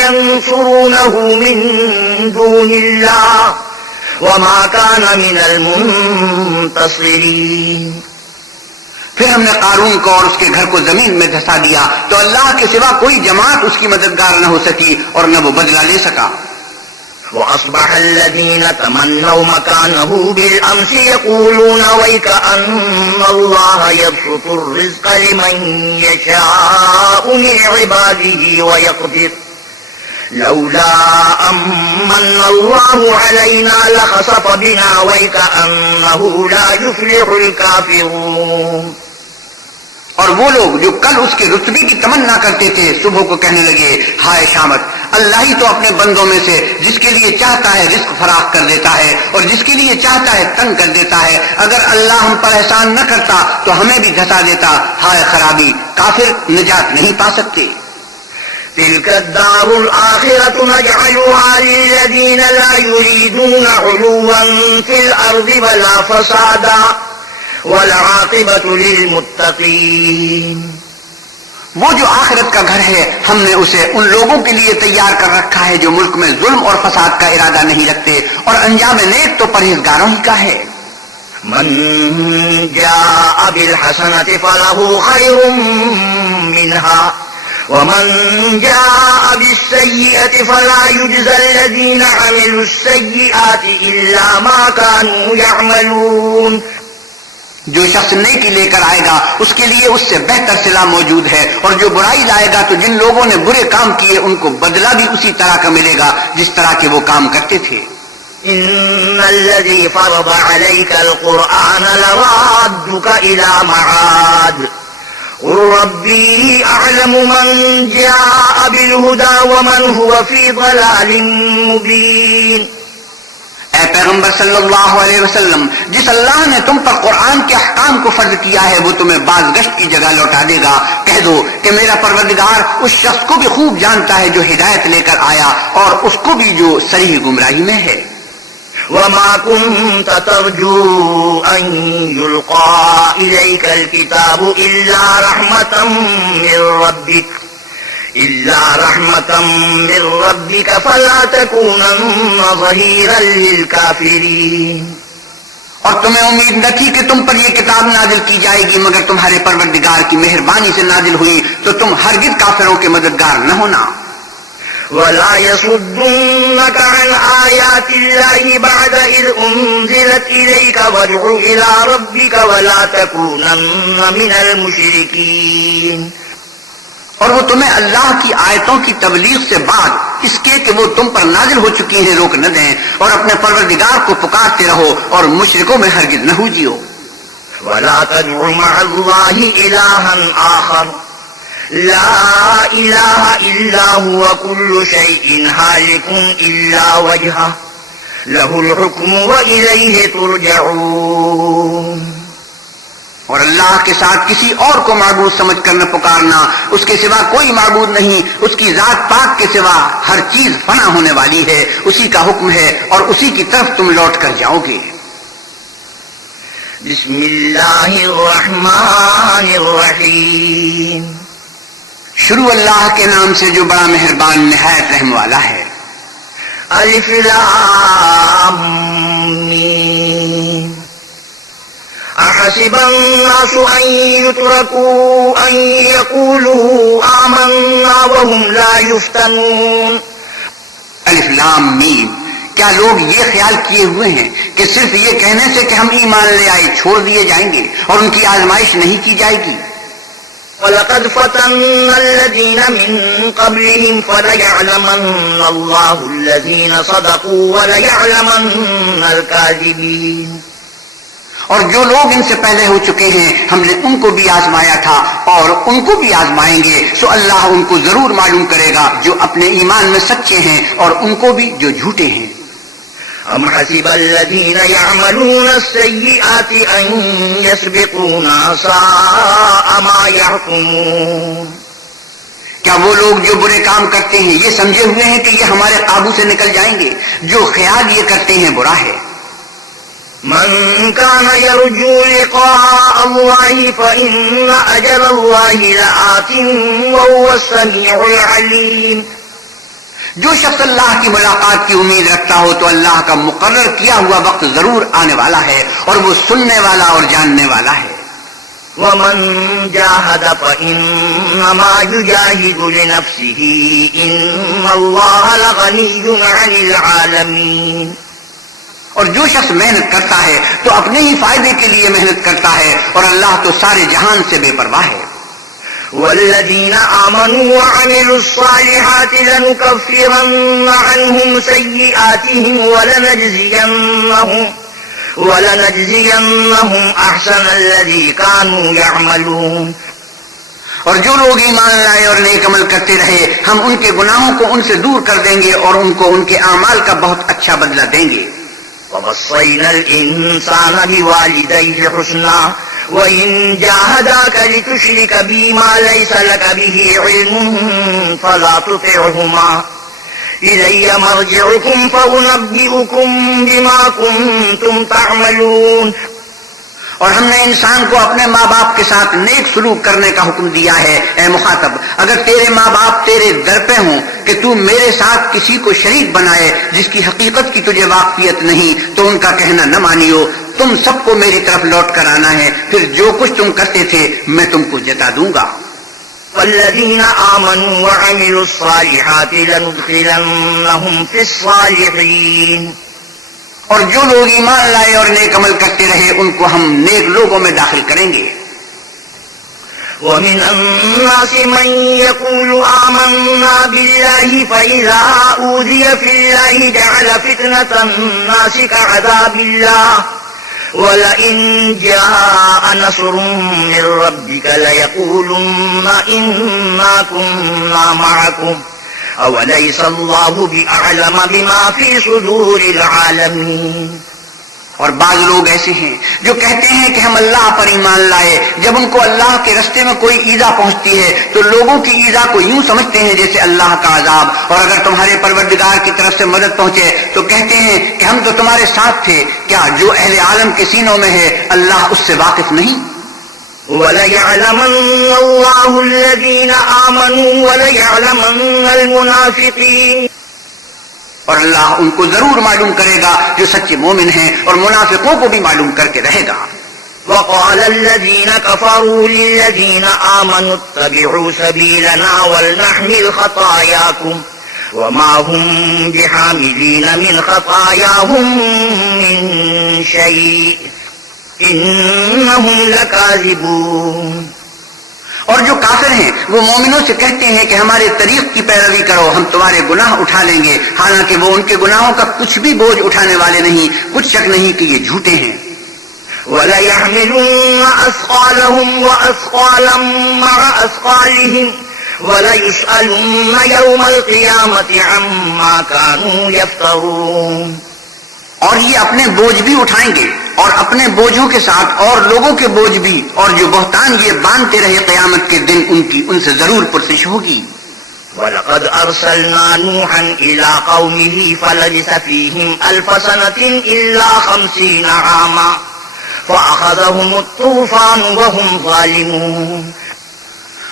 ينصرونه من دون الله وما كان من المنتصرين. پھر ہم نے قارون کو اور اس کے گھر کو زمین میں دھسا دیا تو اللہ کے سوا کوئی جماعت اس کی مددگار نہ ہو سکی اور نہ وہ بدلہ لے سکا. وأصبح الذين تمنوا مكانه بالأمس يقولون ويك أن الله يبسط الرزق لمن يشاء من عباده ويقدر لولا أمن الله علينا لخسف بنا ويك أنه لا يفلح الكافرون. اور وہ لوگ جو کل اس کے رتبے کی تمنا کرتے تھے صبح کو کہنے لگے ہائے شامت، اللہ ہی تو اپنے بندوں میں سے جس کے لیے چاہتا ہے رزق فراخ کر دیتا ہے اور جس کے لیے چاہتا ہے تنگ کر دیتا ہے. اگر اللہ ہم پر احسان نہ کرتا تو ہمیں بھی دھسا دیتا. ہائے خرابی، کافر نجات نہیں پا سکتے. تلك الدار الآخرة نجعلها للذين لا يريدون علوا في الأرض ولا فسادا والعاقبة للمتقين. وہ جو آخرت کا گھر ہے ہم نے اسے ان لوگوں کے لیے تیار کر رکھا ہے جو ملک میں ظلم اور فساد کا ارادہ نہیں رکھتے، اور انجام نیک تو پرہیزگاروں ہی کا ہے. من جاء بالحسنة فله خير منها ومن جاء بالسيئة فلا يجزى الذين عملوا السيئات إلا ما كانوا يعملون. جو شخص نیکی لے کر آئے گا اس کے لیے اس سے بہتر صلہ موجود ہے، اور جو برائی لائے گا تو جن لوگوں نے برے کام کیے ان کو بدلہ بھی اسی طرح کا ملے گا جس طرح کے وہ کام کرتے تھے. إن الذي فرض عليك القرآن لرادك إلى معاد قل ربي أعلم من جاء بالهدى ومن هو في ضلال مبين. اے پیغمبر صلی اللہ علیہ وسلم، جس اللہ نے تم پر قرآن کے احکام کو فرض کیا ہے وہ تمہیں باز گشت کی جگہ لوٹا دے گا. کہہ دو کہ میرا پروردگار اس شخص کو بھی خوب جانتا ہے جو ہدایت لے کر آیا، اور اس کو بھی جو صریح گمراہی میں ہے. وما كنت ترجو أن يلقى إليك الكتاب إلا رحمة من ربك فلا تكونن ظهيرا للكافرين. اور تمہیں امید نہ تھی کہ تم پر یہ کتاب نازل کی جائے گی مگر تمہارے پروردگار کی مہربانی سے نازل ہوئی، تو تم ہرگز کافروں کے مددگار نہ ہونا. ولا يصدنك عن آيات الله بعد إذ أنزلت إليك وادع إلى ربك ولا تكونن من المشركين. اور وہ تمہیں اللہ کی آیتوں کی تبلیغ سے بعد اس کے کہ وہ تم پر نازل ہو چکی ہیں روک نہ دیں، اور اپنے پروردگار کو پکارتے رہو اور مشرکوں میں ہرگز نہ ہوجیو. ولا تدع مع الله إلها آخر لا إله إلا هو كل شيء هالك إلا وجهه له الحكم وإليه ترجعون. اور اللہ کے ساتھ کسی اور کو معبود سمجھ کر نہ پکارنا، اس کے سوا کوئی معبود نہیں، اس کی ذات پاک کے سوا ہر چیز فنا ہونے والی ہے، اسی کا حکم ہے اور اسی کی طرف تم لوٹ کر جاؤ گے. بسم اللہ الرحمن الرحیم. شروع اللہ کے نام سے جو بڑا مہربان نہایت رحم والا ہے. الف لام میم. احسب الناس ان يتركوا ان يقولوا آمنا وهم لا يفتنون. الف لام میم. کیا لوگ یہ خیال کیے ہوئے ہیں کہ صرف یہ کہنے سے کہ ہم ایمان لے آئے چھوڑ دیے جائیں گے اور ان کی آزمائش نہیں کی جائے گی؟ وَلَقَدْ فَتَنَّا الَّذِينَ مِن قَبْلِهِمْ فَلَيَعْلَمَنَّ اللَّهُ الَّذِينَ صَدَقُوا وَلَيَعْلَمَنَّ الْكَاذِبِينَ. اور جو لوگ ان سے پہلے ہو چکے ہیں ہم نے ان کو بھی آزمایا تھا اور ان کو بھی آزمائیں گے، سو اللہ ان کو ضرور معلوم کرے گا جو اپنے ایمان میں سچے ہیں اور ان کو بھی جو جھوٹے ہیں. أم حسب الذين يعملون السيئات أن يسبقونا ساء ما يحكمون. کیا وہ لوگ جو برے کام کرتے ہیں یہ سمجھے ہوئے ہیں کہ یہ ہمارے قابو سے نکل جائیں گے؟ جو خیال یہ کرتے ہیں برا ہے. من كان يرجو لقاء الله فإن أجل الله لآت وهو السميع العليم. جو شخص اللہ کی ملاقات کی امید رکھتا ہو تو اللہ کا مقرر کیا ہوا وقت ضرور آنے والا ہے اور وہ سننے والا اور جاننے والا ہے. ومن جاهد فإنما يجاهد لنفسه إن الله لغني عن العالمين. اور جو شخص محنت کرتا ہے تو اپنے ہی فائدے کے لیے محنت کرتا ہے اور اللہ تو سارے جہان سے بے پرواہ ہے. والذين آمنوا وعملوا الصالحات لنكفرن عنهم سيئاتهم ولنجزينهم أحسن الذي كانوا يعملون. اور جو لوگ ایمان لائے اور نیک عمل کرتے رہے ہم ان کے گناہوں کو ان سے دور کر دیں گے اور ان کو ان کے اعمال کا بہت اچھا بدلہ دیں گے. ووصينا الإنسان بوالديه حسنا وإن جاهداك لتشرك بي ما ليس لك به علم فلا تطعهما إلي مرجعكم فأنبئكم بما كنتم تعملون. اور ہم نے انسان کو اپنے ماں باپ کے ساتھ نیک سلوک کرنے کا حکم دیا ہے۔ اے مخاطب، اگر تیرے ماں باپ تیرے در پہ ہوں کہ تو میرے ساتھ کسی کو شریک بنائے جس کی حقیقت کی تجھے واقفیت نہیں، تو ان کا کہنا نہ مانیو۔ تم سب کو میری طرف لوٹ کر آنا ہے، پھر جو کچھ تم کرتے تھے میں تم کو جتا دوں گا۔ والذين آمنوا وعملوا الصالحات لندخلنهم في الصالحين اور جو لوگ ایمان لائے اور نیک عمل کرتے رہے ان کو ہم نیک لوگوں میں داخل کریں گے۔ ومن الناس من يقول آمنا بالله فإذا أوذي في الله جعل فتنة الناس كعذاب الله ولئن جاء نصر من ربك ليقولن إنا كنا معكم أوليس الله بأعلم بما في صدور العالمين۔ اور بعض لوگ ایسے ہیں جو کہتے ہیں کہ ہم اللہ پر ایمان لائے، جب ان کو اللہ کے رستے میں کوئی ایذا پہنچتی ہے تو لوگوں کی ایذا کو یوں سمجھتے ہیں جیسے اللہ کا عذاب، اور اگر تمہارے پروردگار کی طرف سے مدد پہنچے تو کہتے ہیں کہ ہم تو تمہارے ساتھ تھے۔ کیا جو اہل عالم کے سینوں میں ہے اللہ اس سے واقف نہیں؟ وَلَيَعْلَمَنَّ اللَّهُ الَّذِينَ آمَنُوا وَلَيَعْلَمَنَّ الْمُنَافِقِينَ، اور اللہ ان کو ضرور معلوم کرے گا جو سچے مومن ہیں، اور منافقوں کو بھی معلوم کر کے رہے گا۔ وقال الذين كفروا للذين آمنوا اتبعوا سبيلنا ولنحمل خطاياكم وما هم بحاملين من خطاياهم من شيء إنهم لكاذبون۔ اور جو کافر ہیں وہ مومنوں سے کہتے ہیں کہ ہمارے طریق کی پیروی کرو، ہم تمہارے گناہ اٹھا لیں گے، حالانکہ وہ ان کے گناہوں کا کچھ بھی بوجھ اٹھانے والے نہیں، کچھ شک نہیں کہ یہ جھوٹے ہیں۔ وَلَيَحْمِلُنَّ أَثْقَالَهُمْ وَأَثْقَالًا مَعَ أَثْقَالِهِمْ وَلَيُسْأَلُنَّ يَوْمَ الْقِيَامَةِ عَمَّا كَانُوا يَفْتَرُونَ۔ اور یہ اپنے بوجھ بھی اٹھائیں گے اور اپنے بوجھوں کے ساتھ اور لوگوں کے بوجھ بھی، اور جو بہتان یہ باندھتے رہے قیامت کے دن ان سے ضرور پرسش ہوگی۔ وَلَقَدْ أَرْسَلْنَا نُوحًا إِلَىٰ قَوْمِهِ فَلَبِثَ فِيهِمْ أَلْفَ سَنَةٍ إِلَّا 50 عَامًا فَأَخَذَهُمُ الطُّوفَانُ وَهُمْ ظَالِمُونَ۔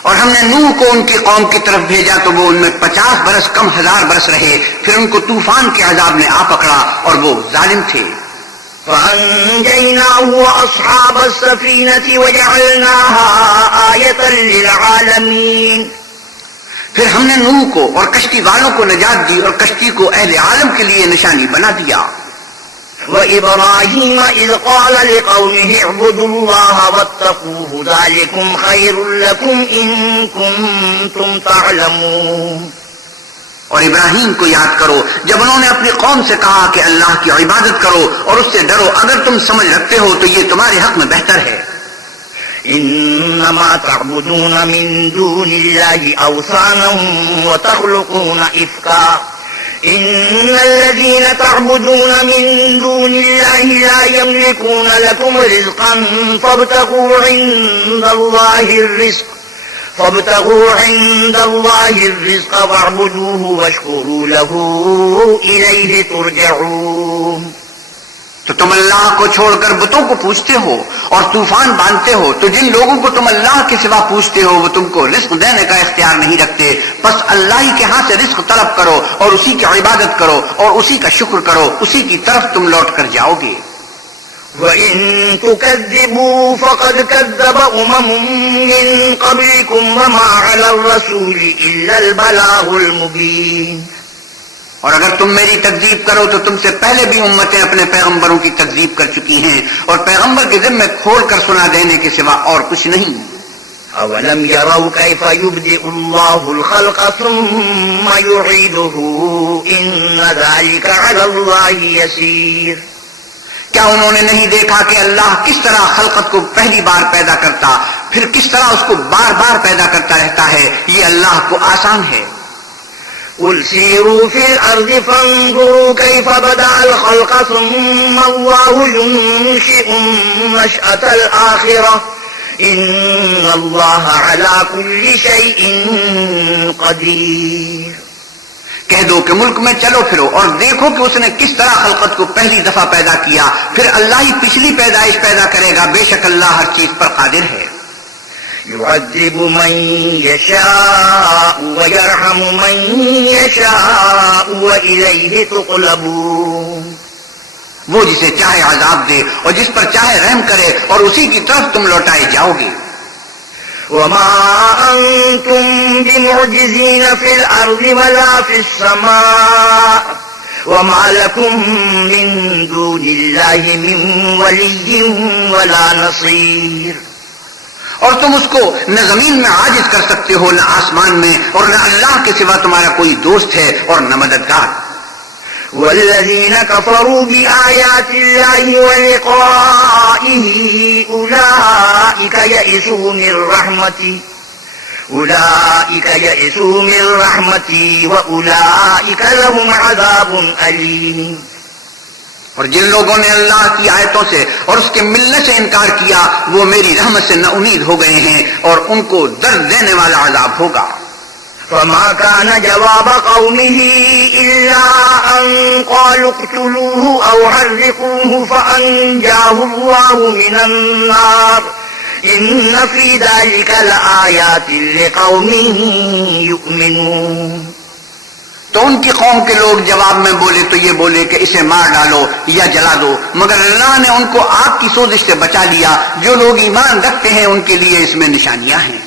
اور ہم نے نوح کو ان کی قوم کی طرف بھیجا تو وہ ان میں 50 برس کم 1000 برس رہے، پھر ان کو طوفان کے عذاب نے آ پکڑا اور وہ ظالم تھے۔ فَأَنجَيْنَاهُ وَأَصْحَابَ السَّفِينَةِ وَجَعَلْنَاهَا آيَةً لِلْعَالَمِينَ۔ پھر ہم نے نوح کو اور کشتی والوں کو نجات دی اور کشتی کو اہل عالم کے لیے نشانی بنا دیا۔ وَإِبْرَاهِيمَ إِذْ قَالَ لِقَوْمِهِ اعْبُدُوا اللَّهَ وَاتَّقُوهُ ذَلِكُمْ خَيْرٌ لَكُمْ إِن كُنتُمْ تَعْلَمُونَ۔ اور ابراہیم کو یاد کرو جب انہوں نے اپنی قوم سے کہا کہ اللہ کی عبادت کرو اور اس سے ڈرو، اگر تم سمجھ رکھتے ہو تو یہ تمہارے حق میں بہتر ہے۔ إنما تعبدون من دون الله أوثانا وتخلقون إفكا إن الذين تعبدون من دون الله لا يملكون لكم رزقا فابتغوا عند الله الرزق واعبدوه واشكروا له إليه ترجعون۔ تو تم اللہ کو چھوڑ کر بتوں کو پوچھتے ہو اور طوفان باندھتے ہو، تو جن لوگوں کو تم اللہ کے سوا پوچھتے ہو وہ تم کو رزق دینے کا اختیار نہیں رکھتے، بس اللہ ہی کے ہاں سے رزق طلب کرو اور اسی کی عبادت کرو اور اسی کا شکر کرو، اسی کی طرف تم لوٹ کر جاؤ گے۔ وَإِن تُكَذِّبُوا فَقَدْ كَذَّبَ مِن قَبْلِكُمْ وَمَا عَلَى الرَّسُولِ إِلَّا الْبَلَاغُ الْمُبِينُ۔ اور اگر تم میری تکذیب کرو تو تم سے پہلے بھی امتیں اپنے پیغمبروں کی تکذیب کر چکی ہیں، اور پیغمبر کے ذمے کھول کر سنا دینے کے سوا اور کچھ نہیں۔ أَوَلَمْ يَرَوْا كَيْفَ يُبْدِئُ اللَّهُ الْخَلْقَ ثُمَّ يُعِيدُهُ إِنَّ ذَلِكَ عَلَى اللَّهِ يَسِيرٌ۔ کیا انہوں نے نہیں دیکھا کہ اللہ کس طرح خلقت کو پہلی بار پیدا کرتا پھر کس طرح اس کو بار بار پیدا کرتا رہتا ہے، یہ اللہ کو آسان ہے۔ قُلْ سِيرُوا فِي الْأَرْضِ فَانظُرُوا كَيْفَ بَدَأَ الْخَلْقَ ثُمَّ اللَّهُ يُنشِئُ النَّشْأَةَ الْآخِرَةَ إِنَّ اللَّهَ عَلَى كُلِّ شَيْءٍ قَدِيرٌ۔ کہہ دو کہ ملک میں چلو پھرو اور دیکھو کہ اس نے کس طرح خلقت کو پہلی دفعہ پیدا کیا، پھر اللہ ہی پچھلی پیدائش پیدا کرے گا، بے شک اللہ ہر چیز پر قادر ہے۔ يعذب من يشاء ويرحم من يشاء وإليه تقلبون، وہ جسے چاہے عذاب دے اور جس پر چاہے رحم کرے اور اسی کی طرف تم لوٹائے جاؤ گے۔ وما أنتم بمعجزين في الأرض ولا في السماء وما لكم من دون الله من ولي ولا نصير، اور تم اس کو نہ زمین میں عاجز کر سکتے ہو، نہ آسمان میں، اور نہ اللہ کے سوا تمہارا کوئی دوست ہے اور نہ مددگار۔ والذين كفروا بآيات الله ولقائه أولئك يئسوا من رحمتي وأولئك لهم عذاب أليم۔ اور جن لوگوں نے اللہ کی آیتوں سے اور اس کے ملنے سے انکار کیا وہ میری رحمت سے نا امید ہو گئے ہیں اور ان کو درد دینے والا عذاب ہوگا۔ فما كان جواب قومه إلا أن قالوا اقتلوه أو حرقوه فأنجاه الله من النار إن في ذلك لآيات لقوم يؤمنون۔ تو ان کی قوم کے لوگ جواب میں بولے تو یہ بولے کہ اسے مار ڈالو یا جلا دو، مگر اللہ نے ان کو آگ کی سوزش سے بچا لیا۔ جو لوگ ایمان رکھتے ہیں ان کے لیے اس میں نشانیاں ہیں۔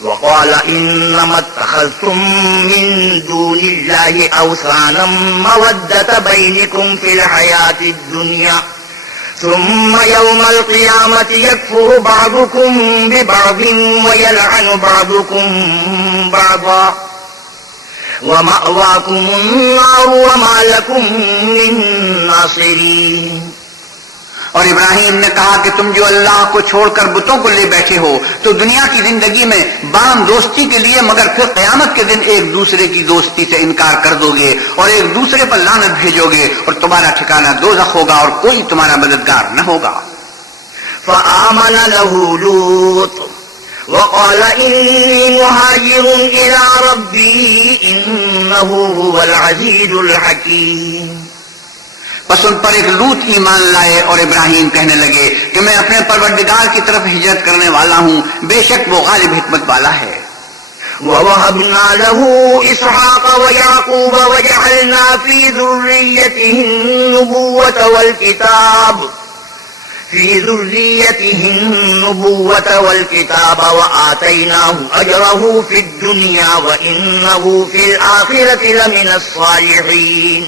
وقال إنما اتخذتم من دون الله أوثانا مودة بينكم في الحياة الدنيا ثم يوم القيامة يكفر بعضكم ببعض ويلعن بعضكم بعضا ومأواكم النار وما لكم من ناصرين۔ اور ابراہیم نے کہا کہ تم جو اللہ کو چھوڑ کر بتوں کو لے بیٹھے ہو تو دنیا کی زندگی میں باہم دوستی کے لیے، مگر پھر قیامت کے دن ایک دوسرے کی دوستی سے انکار کر دو گے اور ایک دوسرے پر لعنت بھیجو گے اور تمہارا ٹھکانہ دوزخ ہوگا اور کوئی تمہارا مددگار نہ ہوگا۔ فآمن له لوط وقال إني مهاجر إلى ربي إنه هو العزيز الحكيم۔ بس ان پر ایک لوط ایمان لائے اور ابراہیم کہنے لگے کہ میں اپنے پروردگار کی طرف ہجرت کرنے والا ہوں، بے شک وہ غالب حکمت والا ہے۔ ووهبنا له إسحاق ويعقوب وجعلنا في ذريته النبوة والكتاب وآتيناه أجره في الدنيا وإنه في الآخرة لمن الصالحين۔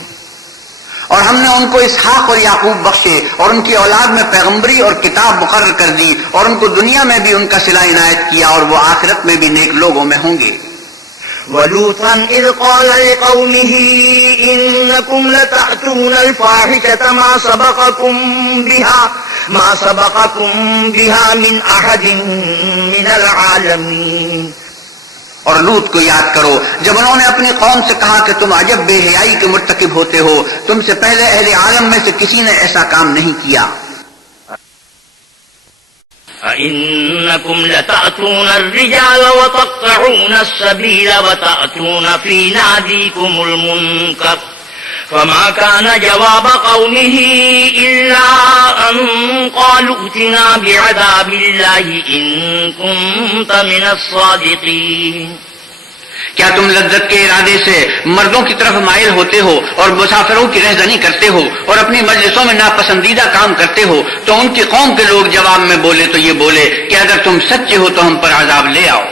اور ہم نے ان کو اسحاق اور یعقوب بخشے اور ان کی اولاد میں پیغمبری اور کتاب مقرر کر دی اور ان کو دنیا میں بھی ان کا صلہ عنایت کیا اور وہ آخرت میں بھی نیک لوگوں میں ہوں گے۔ وَلُوطًا إِذْ قَالَ لِقَوْمِهِ إِنَّكُمْ لَتَأْتُونَ الْفَاحِشَةَ مَا سَبَقَكُمْ بِهَا مِنْ أَحَدٍ مِنَ الْعَالَمِينَ۔ اور لوط کو یاد کرو جب انہوں نے اپنی قوم سے کہا کہ تم عجب بے حیائی کے مرتکب ہوتے ہو، تم سے پہلے اہل عالم میں سے کسی نے ایسا کام نہیں کیا۔ أَإِنَّكُمْ لَتَأْتُونَ الرِّجَالَ وَتَقْطَعُونَ السَّبِيلَ وَتَأْتُونَ فِي نَادِيكُمُ الْمُنكَرَ فما كان جواب قومه إلا أن قالوا ائتنا بعذاب الله إن كنت من الصادقين۔ کیا تم لذت کے ارادے سے مردوں کی طرف مائل ہوتے ہو اور مسافروں کی رہزنی کرتے ہو اور اپنی مجلسوں میں ناپسندیدہ کام کرتے ہو؟ تو ان کی قوم کے لوگ جواب میں بولے تو یہ بولے کہ اگر تم سچے ہو تو ہم پر عذاب لے آؤ۔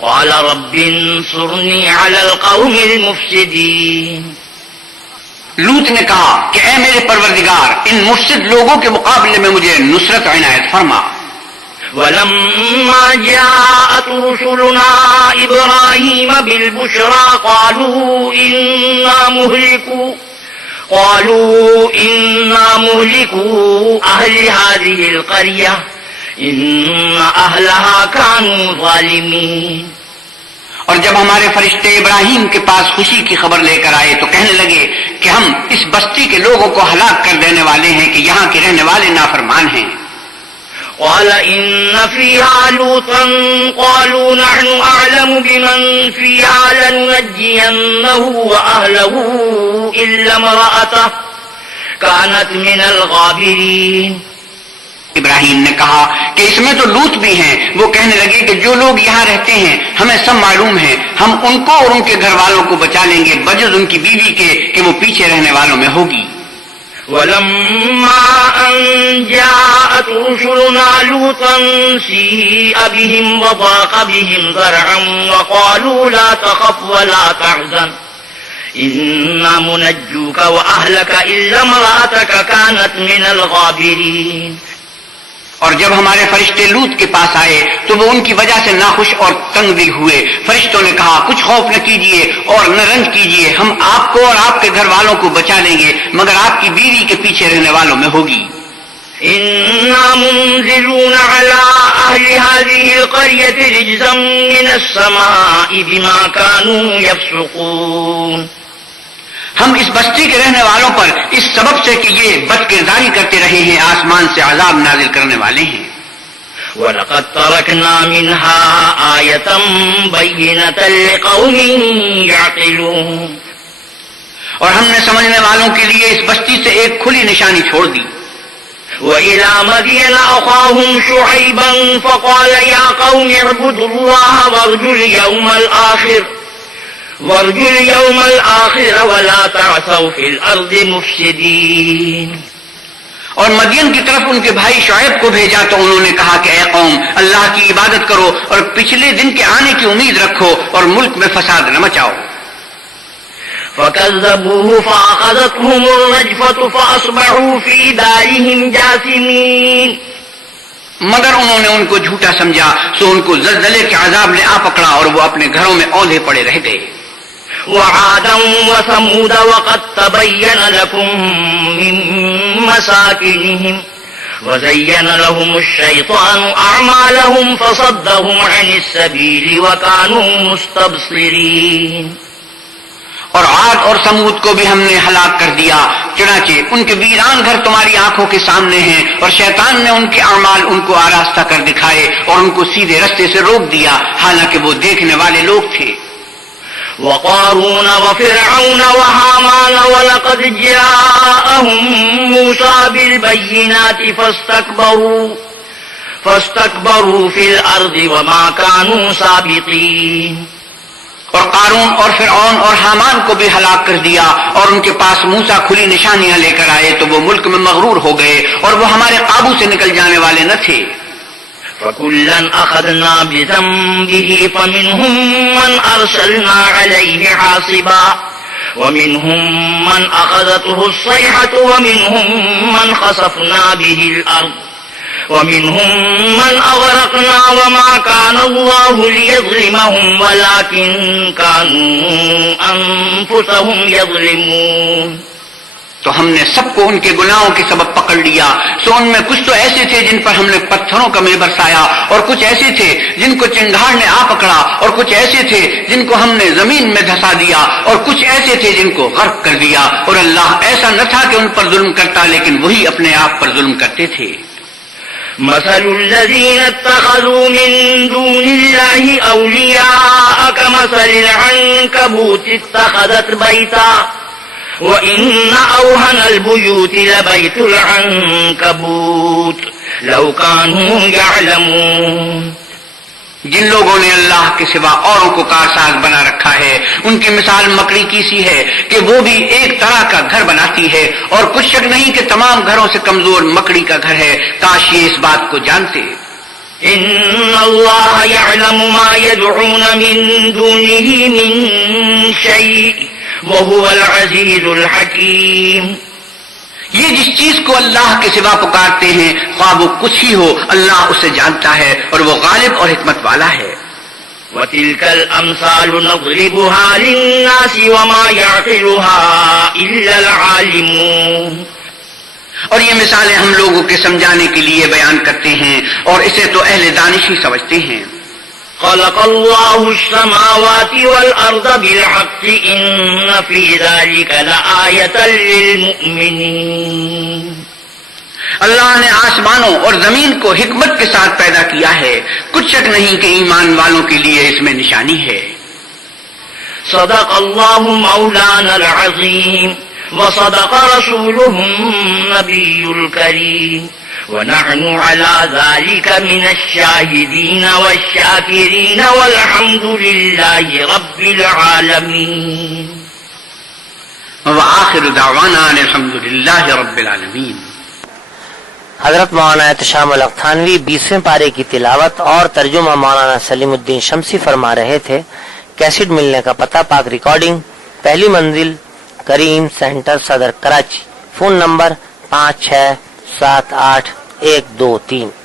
قال رب انصرني على القوم المفسدين۔ لوط نے کہا کہ اے میرے پروردگار ان مفسد لوگوں کے مقابلے میں مجھے نصرت عنایت فرما۔ ولما جاءت رسلنا إبراهيم بالبشرى قالوا إنا مهلكوا أهل هذه القرية إن أهلها كانوا ظالمين۔ اور جب ہمارے فرشتے ابراہیم کے پاس خوشی کی خبر لے کر آئے تو کہنے لگے کہ ہم اس بستی کے لوگوں کو ہلاک کر دینے والے ہیں کہ یہاں کے رہنے والے نافرمان ہیں۔ قال إن فيها لوطا قالوا نحن أعلم بمن فيها لننجينه وأهله إلا امرأته كانت من الغابرين. ابراہیم نے کہا کہ اس میں تو لوط بھی ہیں. وہ کہنے لگے کہ جو لوگ یہاں رہتے ہیں ہمیں سب معلوم ہے، ہم ان کو اور ان کے گھر والوں کو بچا لیں گے بجز ان کی بیوی کے کہ وہ پیچھے رہنے والوں میں ہوگی. ولما أن جاءت رسلنا لوطا سيء بهم وضاق بهم ذرعا وقالوا لا تخف ولا تحزن إنا منجوك وأهلك إلا امرأتك كانت من الغابرين. اور جب ہمارے فرشتے لوط کے پاس آئے تو وہ ان کی وجہ سے ناخوش اور تنگ دل ہوئے. فرشتوں نے کہا کچھ خوف نہ کیجیے اور نہ رنج کیجیے، ہم آپ کو اور آپ کے گھر والوں کو بچا لیں گے مگر آپ کی بیوی کے پیچھے رہنے والوں میں ہوگی. إنا منزلون على أهل هذه القرية رجزا من السماء بما كانوا يفسقون. ہم اس بستی کے رہنے والوں پر اس سبب سے کہ یہ بد کرداری کرتے رہے ہیں آسمان سے عذاب نازل کرنے والے ہیں. وَلَقَدْ تَرَكْنَا مِنْهَا آيَةً بَيِّنَةً لِقَوْمٍ يَعْقِلُونَ. اور ہم نے سمجھنے والوں کے لیے اس بستی سے ایک کھلی نشانی چھوڑ دی. وَإِلَى مَدْيَنَ أَخَاهُمْ شُعَيْبًا فَقَالَ يَا قَوْمِ اعْبُدُوا اللَّهَ وَارْجُوا الْيَوْمَ الْآخِرَ وَلَا تَعْثَوْا فِي الْأَرْضِ مُفْسِدِينَ. اور مدین کی طرف ان کے بھائی شعیب کو بھیجا تو انہوں نے کہا کہ اے قوم اللہ کی عبادت کرو اور پچھلے دن کے آنے کی امید رکھو اور ملک میں فساد نہ مچاؤ. فَكَذَّبُوهُ فَأَخَذَتْهُمُ الرَّجْفَةُ فَأَصْبَحُوا فِي دَارِهِمْ جَاثِمِينَ. مگر انہوں نے ان کو جھوٹا سمجھا سو ان کو زلزلے کے عذاب نے آ پکڑا اور وہ اپنے گھروں میں اونھے پڑے رہ گئے. وعادا وثمود وقد تبين لكم من مساكنهم وزين لهم الشيطان أعمالهم فصدهم عن السبيل وكانوا مستبصرين. اور عاد اور سمود کو بھی ہم نے ہلاک کر دیا، چنانچہ ان کے ویران گھر تمہاری آنکھوں کے سامنے ہیں اور شیطان نے ان کے اعمال ان کو آراستہ کر دکھائے اور ان کو سیدھے رستے سے روک دیا حالانکہ وہ دیکھنے والے لوگ تھے. وقارون وفرعون وهامان ولقد جاءهم موسى بالبينات فاستكبروا في الأرض وما كانوا سابقين. اور قارون اور فرعون اور حامان کو بھی ہلاک کر دیا اور ان کے پاس موسیٰ کھلی نشانیاں لے کر آئے تو وہ ملک میں مغرور ہو گئے اور وہ ہمارے قابو سے نکل جانے والے نہ تھے. فَكُلًّا أَخَذْنَا بِذَنبِهِ فَمِنْهُمْ مَنْ أَرْسَلْنَا عَلَيْهِ حَاصِبًا وَمِنْهُمْ مَنْ أَخَذَتْهُ الصَّيْحَةُ وَمِنْهُمْ مَنْ خَسَفْنَا بِهِ الْأَرْضَ وَمِنْهُمْ مَنْ أَغْرَقْنَا وَمَا كَانَ اللَّهُ لِيَظْلِمَهُمْ وَلَكِنْ كَانُوا أَنفُسَهُمْ يَظْلِمُونَ. تو ہم نے سب کو ان کے گناہوں کے سبب پکڑ لیا سو ان میں کچھ تو ایسے تھے جن پر ہم نے پتھروں کا مے برسایا اور کچھ ایسے تھے جن کو چنگھاڑ نے آ پکڑا اور کچھ ایسے تھے جن کو ہم نے زمین میں دھسا دیا اور کچھ ایسے تھے جن کو غرق کر دیا اور اللہ ایسا نہ تھا کہ ان پر ظلم کرتا لیکن وہی اپنے آپ پر ظلم کرتے تھے. مثل الذين اتخذوا من دون الله أولياء كمثل العنكبوت اتخذت بيتا وَإِنَّ أَوْهَنَ الْبُيُوتِ لَبَيْتُ الْعَنكَبُوتِ لَوْ كَانُوا يَعْلَمُونَ. جن لوگوں نے اللہ کے سوا اوروں کو کارساز بنا رکھا ہے ان کی مثال مکڑی کی سی ہے کہ وہ بھی ایک طرح کا گھر بناتی ہے اور کچھ شک نہیں کہ تمام گھروں سے کمزور مکڑی کا گھر ہے. کاش یہ اس بات کو جانتے. إِنَّ اللَّهَ يَعْلَمُ مَا يَدْعُونَ مِن دُونِهِ مِن شَيْءٍ وَهُوَ الْعَزِيزُ الْحَكِيمُ. یہ جس چیز کو اللہ کے سوا پکارتے ہیں خواہ وہ کچھ ہی ہو اللہ اسے جانتا ہے اور وہ غالب اور حکمت والا ہے. وَتِلْكَ الْأَمْثَالُ نَضْرِبُهَا لِلنَّاسِ وَمَا يَعْقِلُهَا إِلَّا الْعَالِمُونَ. اور یہ مثالیں ہم لوگوں کے سمجھانے کے لیے بیان کرتے ہیں اور اسے تو اہل دانش ہی سمجھتے ہیں. خلق الله السماوات والأرض بالحق إن في ذلك لآية للمؤمنين. اللہ نے آسمانوں اور زمین کو حکمت کے ساتھ پیدا کیا ہے، کچھ شک نہیں کہ ایمان والوں کے لیے اس میں نشانی ہے۔ صدق اللہ مولانا العظیم وصدق رسوله النبی الکریم ونحن على ذلك من الشاهدين والشاكرين والحمد لله رب العالمين وآخر دعوانا ان الحمد للہ رب العالمین۔ حضرت مولانا احتشام القتھانوی 20ویں پارے کی تلاوت اور ترجمہ مولانا سلیم الدین شمسی فرما رہے تھے۔ کیسٹ ملنے کا پتہ: پاک ریکارڈنگ، پہلی منزل، کریم سینٹر، صدر، کراچی۔ Phone number 5678 123